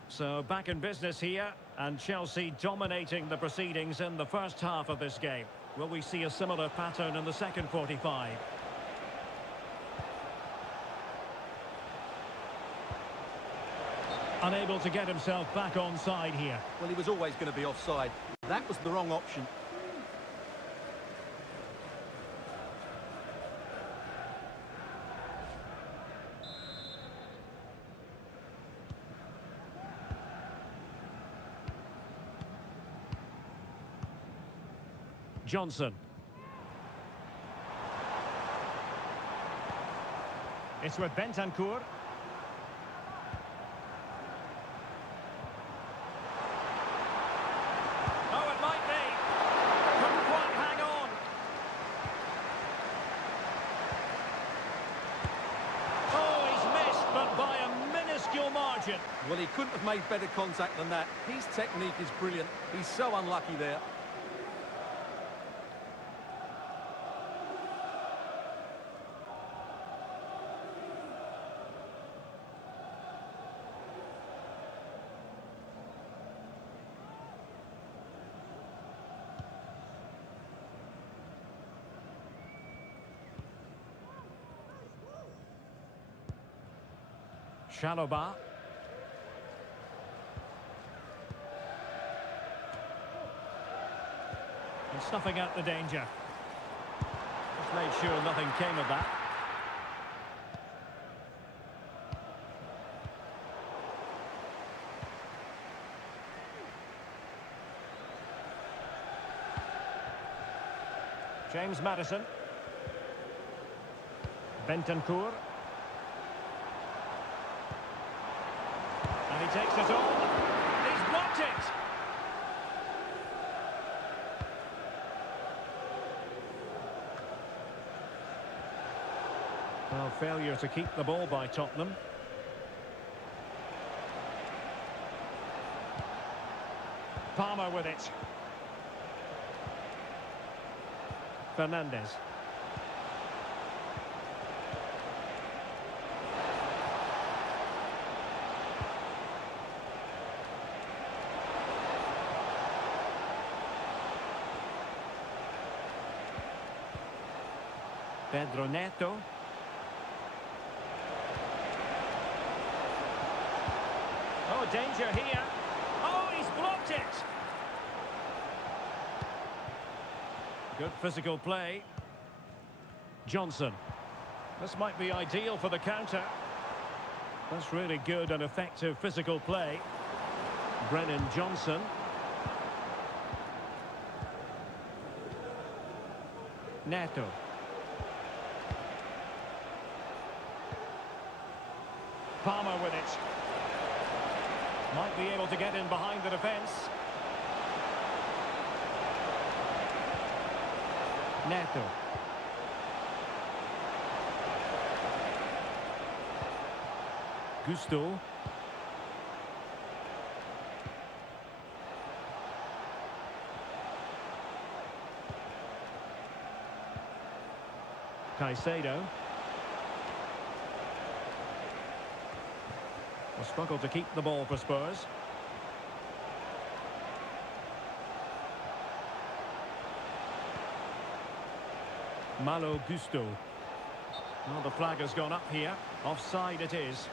So back in business here, and Chelsea dominating the proceedings in the first half of this game. Will we see a similar pattern in the second 45? Unable to get himself back on side here. Well, he was always going to be offside. That was the wrong option. Johnson. It's with Bentancur. Oh, it might be. Couldn't quite hang on. Oh, he's missed, but by a minuscule margin. Well, he couldn't have made better contact than that. His technique is brilliant. He's so unlucky there. Chalobah. And snuffing out the danger. Just made sure nothing came of that. James Maddison. Bentancur. And he takes it on. He's blocked it. Well, failure to keep the ball by Tottenham. Palmer with it. Fernandes. Pedro Neto. Oh, danger here. Oh, he's blocked it. Good physical play. Johnson. This might be ideal for the counter. That's really good and effective physical play. Brennan Johnson. Neto. Palmer with it. Might be able to get in behind the defence. Neto. Gusto. Caicedo. Will struggle to keep the ball for Spurs. Malo Gusto. Well, the flag has gone up here. Offside it is.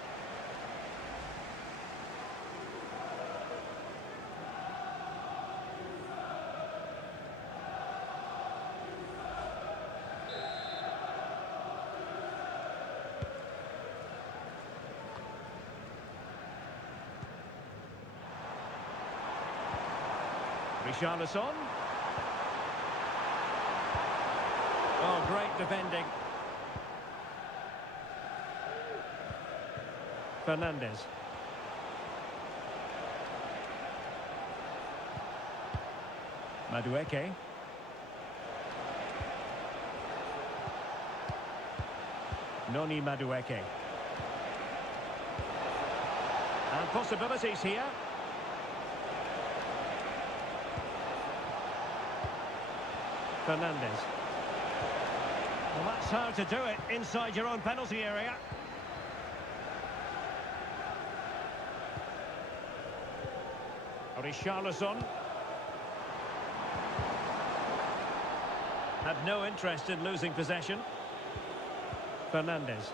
Richarlison. Oh, great defending. Fernandes. Madueke. Noni Madueke. And possibilities here. Fernandez. Well, that's how to do it inside your own penalty area. Richarlison. Had no interest in losing possession. Fernandez.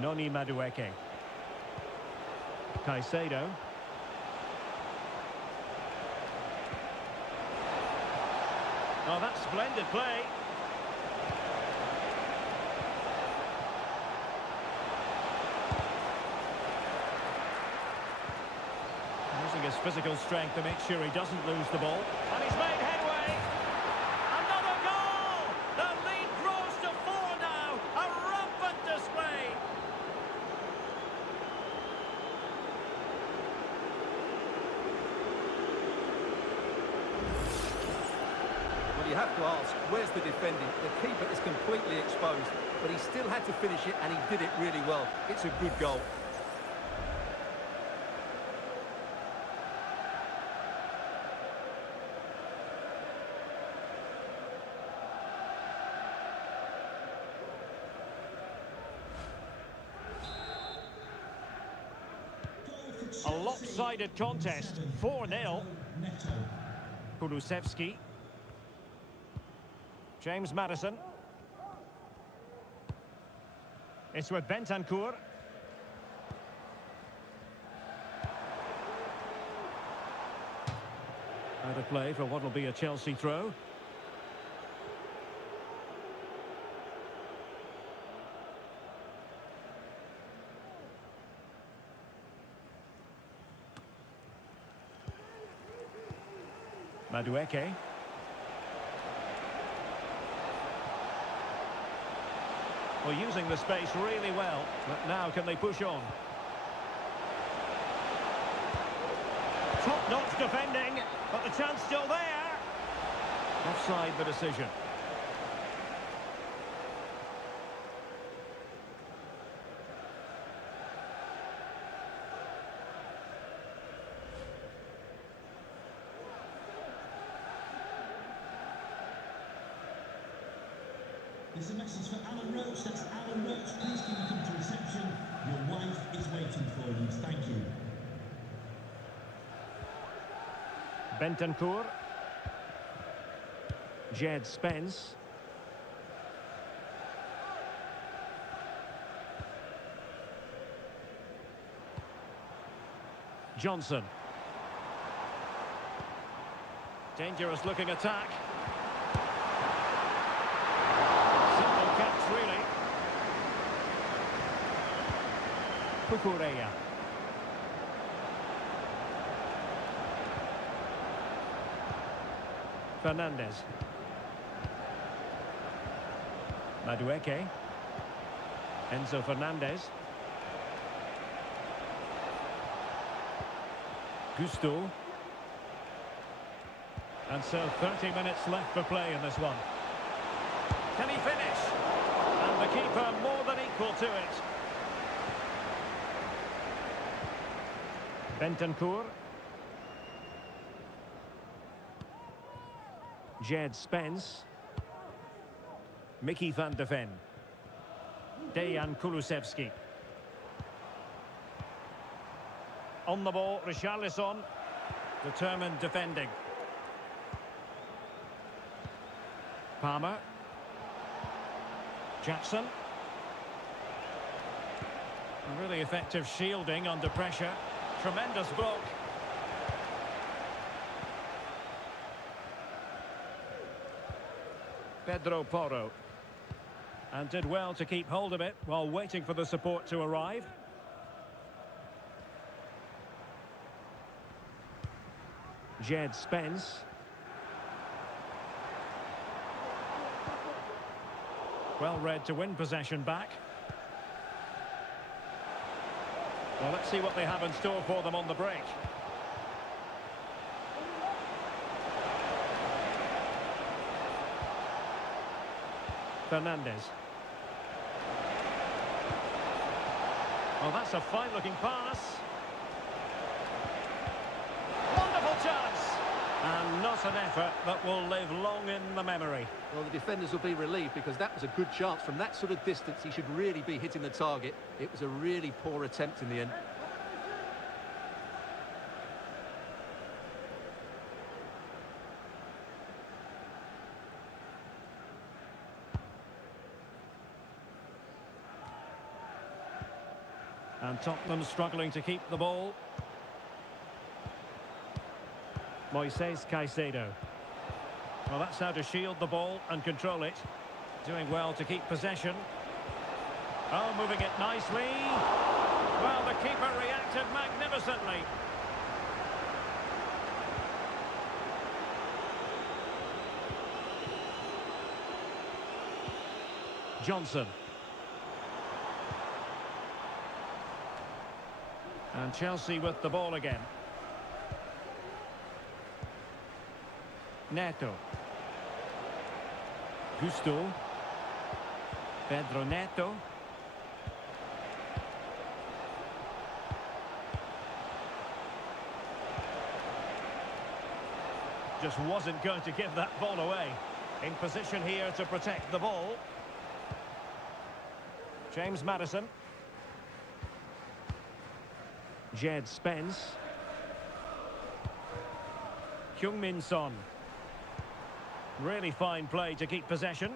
Noni Madueke. Caicedo. Oh, that's splendid play. Using his physical strength to make sure he doesn't lose the ball. And he's made headway. Another goal! The lead grows to 4 now. A rampant display. Well, you have to ask, where's the defending? The keeper is completely exposed, but he still had to finish it, and he did it really well. It's a good goal. A lopsided contest, 4-0. Kulusevski. James Maddison. It's with Bentancur. Out of play for what will be a Chelsea throw. Madueke. Well, using the space really well, but now can they push on? Top-notch defending, but the chance still there. Offside the decision. There's a message for Alan Roach. That's Alan Roach. Please can you come to reception? Your wife is waiting for you. Thank you. Bentancur. Jed Spence. Johnson. Dangerous looking attack. Really. Kukureya. Fernandez. Madueke. Enzo Fernandez. Gusto. And so 30 minutes left for play in this one. Can he finish? And the keeper more than equal to it. Bentancur. Jed Spence. Mickey van de Ven. Dejan Kulusevski. On the ball, Richarlison. Determined defending. Palmer. Jackson. A really effective shielding under pressure. Tremendous block. Pedro Porro. And did well to keep hold of it while waiting for the support to arrive. Jed Spence. Well read to win possession back. Well, let's see what they have in store for them on the break. Fernandez. Oh, that's a fine-looking pass. Wonderful chance! And not an effort that will live long in the memory. Well, the defenders will be relieved because that was a good chance. From that sort of distance, he should really be hitting the target. It was a really poor attempt in the end. And Tottenham struggling to keep the ball. Moises Caicedo. Well, that's how to shield the ball and control it. Doing well to keep possession. Oh, moving it nicely. Well, the keeper reacted magnificently. Johnson. And Chelsea with the ball again. Neto. Gusto. Pedro Neto. Just wasn't going to give that ball away. In position here to protect the ball. James Maddison. Jed Spence. Heung-min Son. Really fine play to keep possession.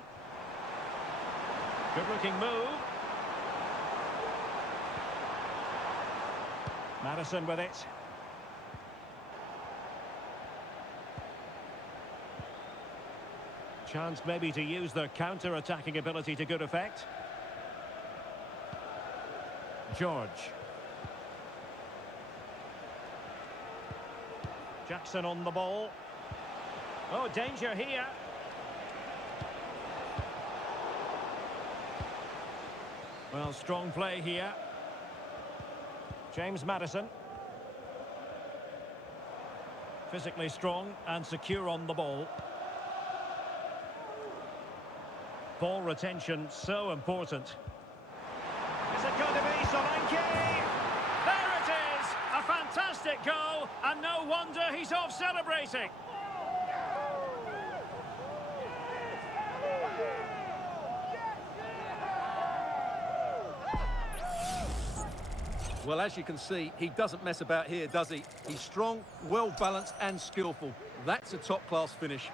Good looking move. Maddison with it. Chance maybe to use their counter-attacking ability to good effect. George. Jackson on the ball. Oh, danger here. Well, strong play here. James Maddison. Physically strong and secure on the ball. Ball retention so important. Is it going to be Solanke? There it is! A fantastic goal, and no wonder he's off celebrating. Well, as you can see, he doesn't mess about here, does he? He's strong, well-balanced and skillful. That's a top-class finish.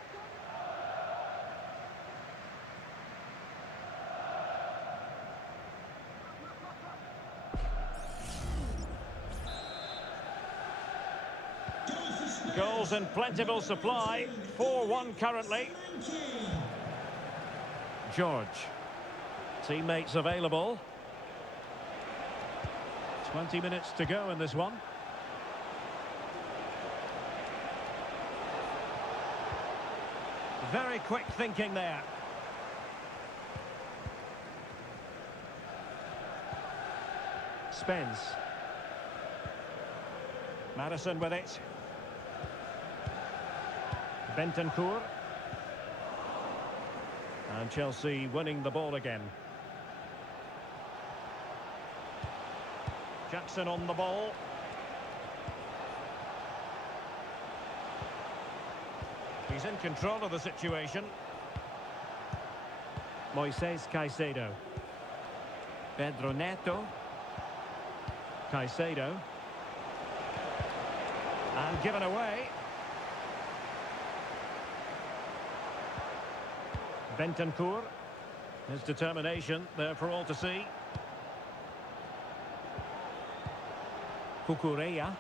Goals in plentiful supply. 4-1 currently. George. Teammates available. 20 minutes to go in this one. Very quick thinking there. Spence. Maddison with it. Bentancur. And Chelsea winning the ball again. Jackson on the ball. He's in control of the situation. Moises Caicedo. Pedro Neto. Caicedo. And given away. Bentancur. His determination there for all to see. Cucurella.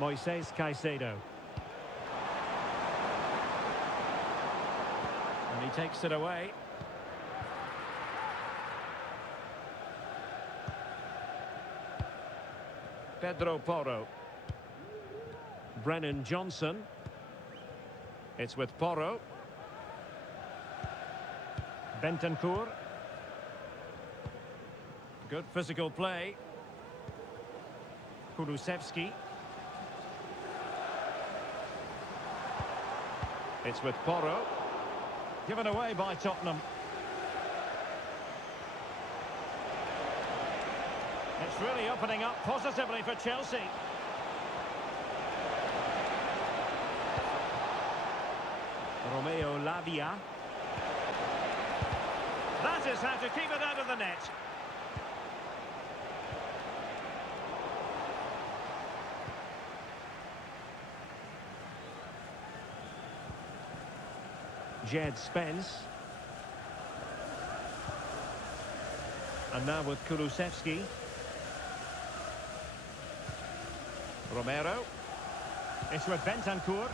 Moises Caicedo. And he takes it away. Pedro Porro. Brennan Johnson. It's with Porro. Bentancur. Good physical play. Kulusevski. It's with Porro. Given away by Tottenham. It's really opening up positively for Chelsea. Romeo Lavia. That is how to keep it out of the net. Jed Spence. And now with Kulusevski. Romero. It's with Bentancur.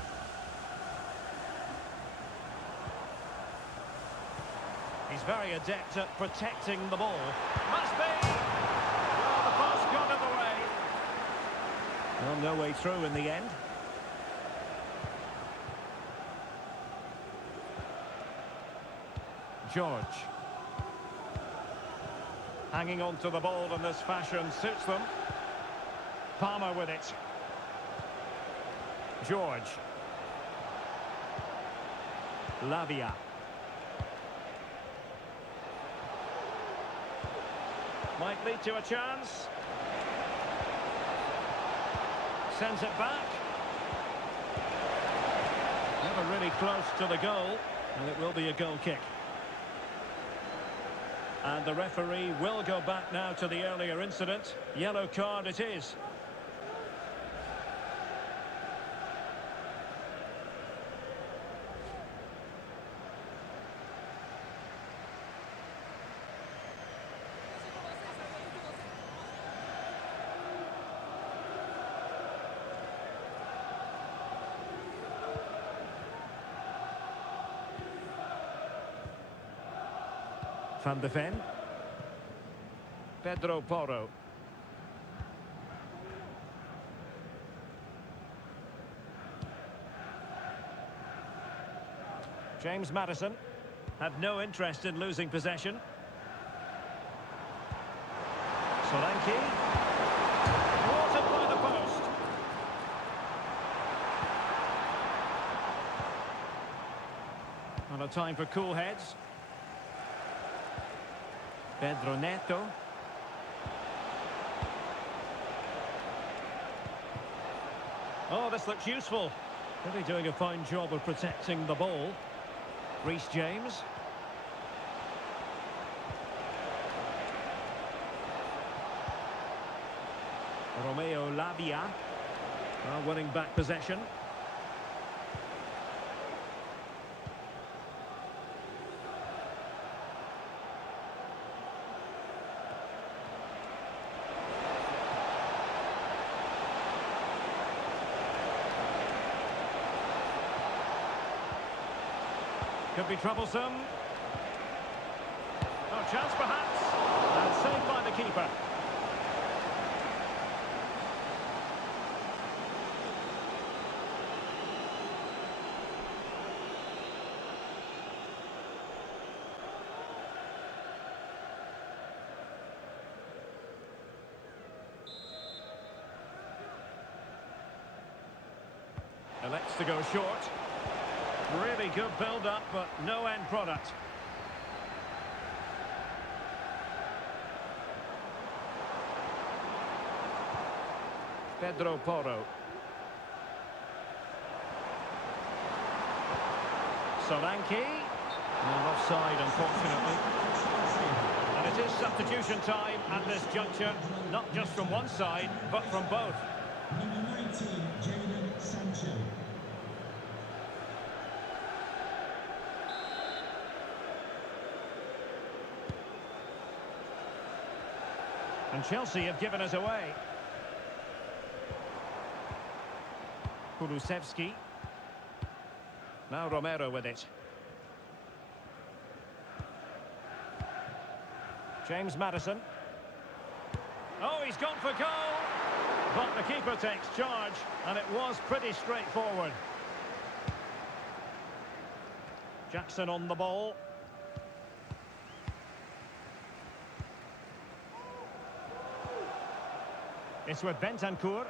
He's very adept at protecting the ball. Must be! Well, the pass got in the way. Well, no way through in the end. George. Hanging on to the ball in this fashion suits them. Palmer with it. George. Lavia. Might lead to a chance. Sends it back. Never really close to the goal. And it will be a goal kick. And the referee will go back now to the earlier incident. Yellow card it is. Van de Ven. Pedro Porro. James Maddison had no interest in losing possession. Solanke. Thwarted by the post. And a time for cool heads. Pedro Neto. Oh, this looks useful. Really doing a fine job of protecting the ball. Reece James. Romeo Lavia. Winning back possession. Could be troublesome. No chance perhaps. And saved by the keeper. Elects to go short. Really good build-up, but no end product. Pedro Porro. Solanke. And offside, unfortunately. And it is substitution time at this juncture, not just from one side, but from both. Number 19, Jadon Sancho. And Chelsea have given us away. Kulusevski. Now Romero with it. James Maddison. Oh, he's gone for goal. But the keeper takes charge, and it was pretty straightforward. Jackson on the ball. It's with Bentancur.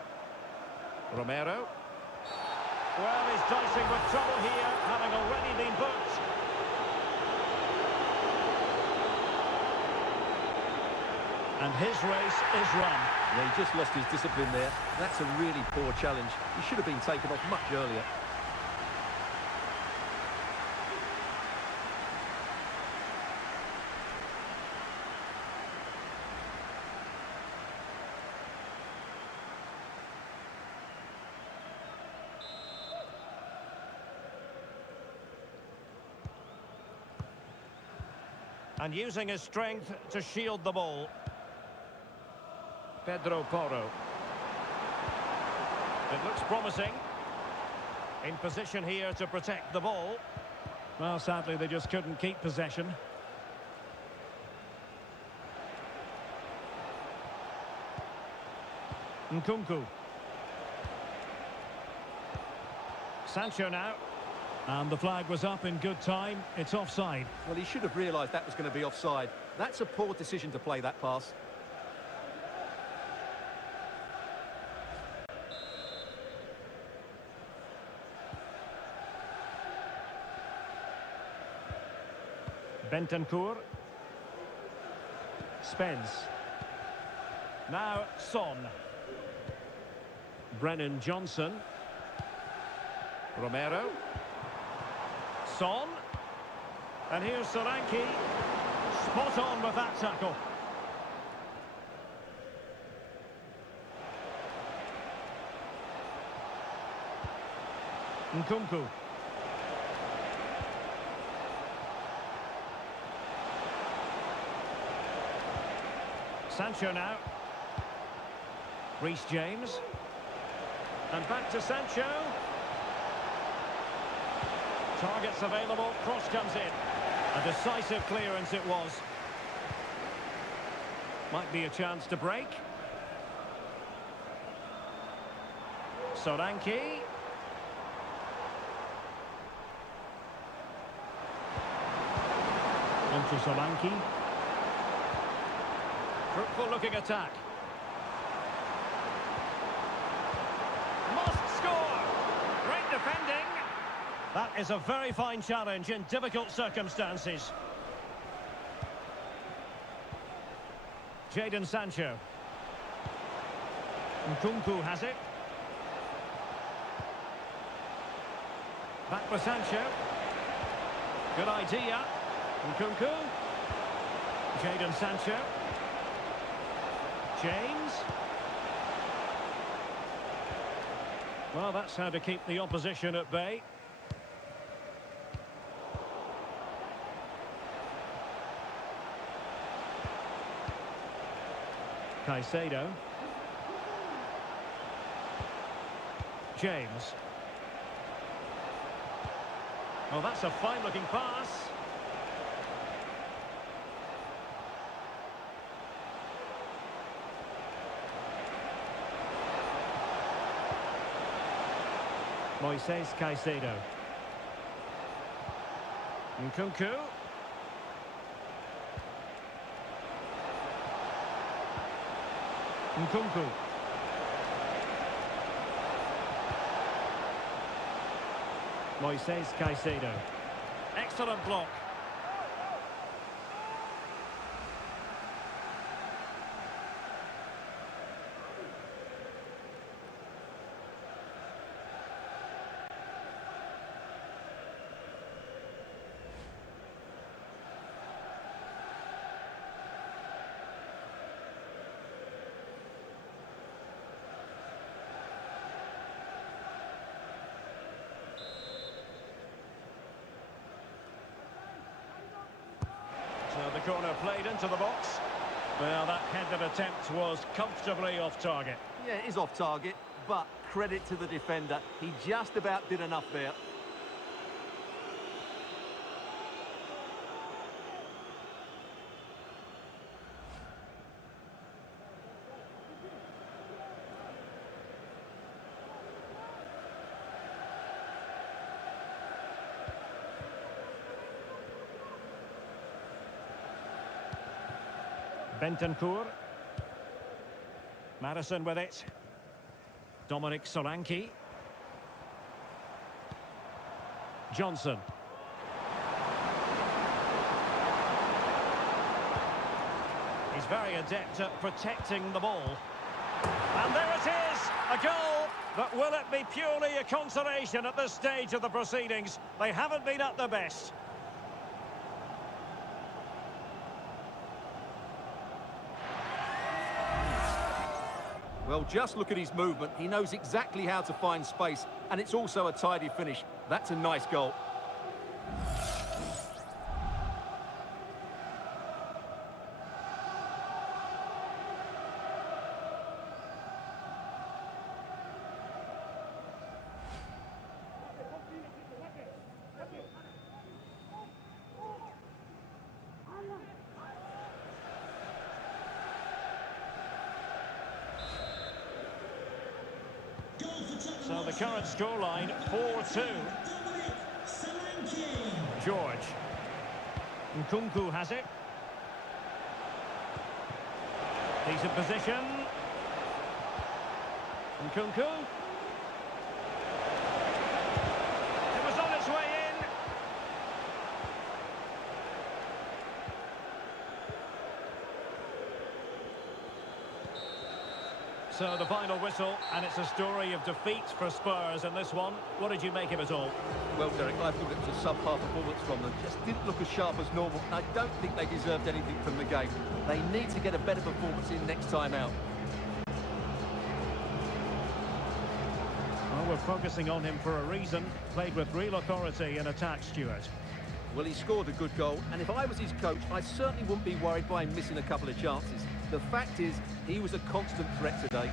Romero. Well, he's dicing with trouble here, having already been booked. And his race is run. Yeah, he just lost his discipline there. That's a really poor challenge. He should have been taken off much earlier. And using his strength to shield the ball. Pedro Porro. It looks promising. In position here to protect the ball. Well, sadly, they just couldn't keep possession. Nkunku. Sancho now. And the flag was up in good time. It's offside. Well, he should have realised that was going to be offside. That's a poor decision to play that pass. Bentancur. Spence. Now Son. Brennan Johnson. Romero. Son. And here's Solanke. Spot on with that tackle. Nkunku. Sancho now. Reece James. And back to Sancho. Targets available, cross comes in. A decisive clearance it was. Might be a chance to break. Solanke. Into Solanke. Fruitful looking attack. Must score! Great defending. That is a very fine challenge in difficult circumstances. Jadon Sancho. Nkunku has it. Back with Sancho. Good idea. Nkunku. Jadon Sancho. James. Well, that's how to keep the opposition at bay. Caicedo. James. Oh, that's a fine-looking pass. Moises Caicedo. Nkunku. Nkunku. Moises Caicedo. Excellent block. So the corner played into the box. Well, that headed attempt was comfortably off target. Yeah, it is off target, but credit to the defender. He just about did enough there. Bentancur. Madison with it. Dominic Solanke. Johnson. He's very adept at protecting the ball. And there it is, a goal. But will it be purely a consolation at this stage of the proceedings? They haven't been at their best. Well, just look at his movement. He knows exactly how to find space, and it's also a tidy finish. That's a nice goal. So the current scoreline, 4-2. George. Nkunku has it. Decent position. Nkunku. It was on its way in. So the final whistle, and it's a story of defeat for Spurs in this one. What did you make of it all? Well, Derek, I thought it was a subpar performance from them. Just didn't look as sharp as normal, and I don't think they deserved anything from the game. They need to get a better performance in next time out. Well, we're focusing on him for a reason. Played with real authority in attack, Stuart. Well, he scored a good goal, and if I was his coach, I certainly wouldn't be worried by him missing a couple of chances. The fact is, he was a constant threat today.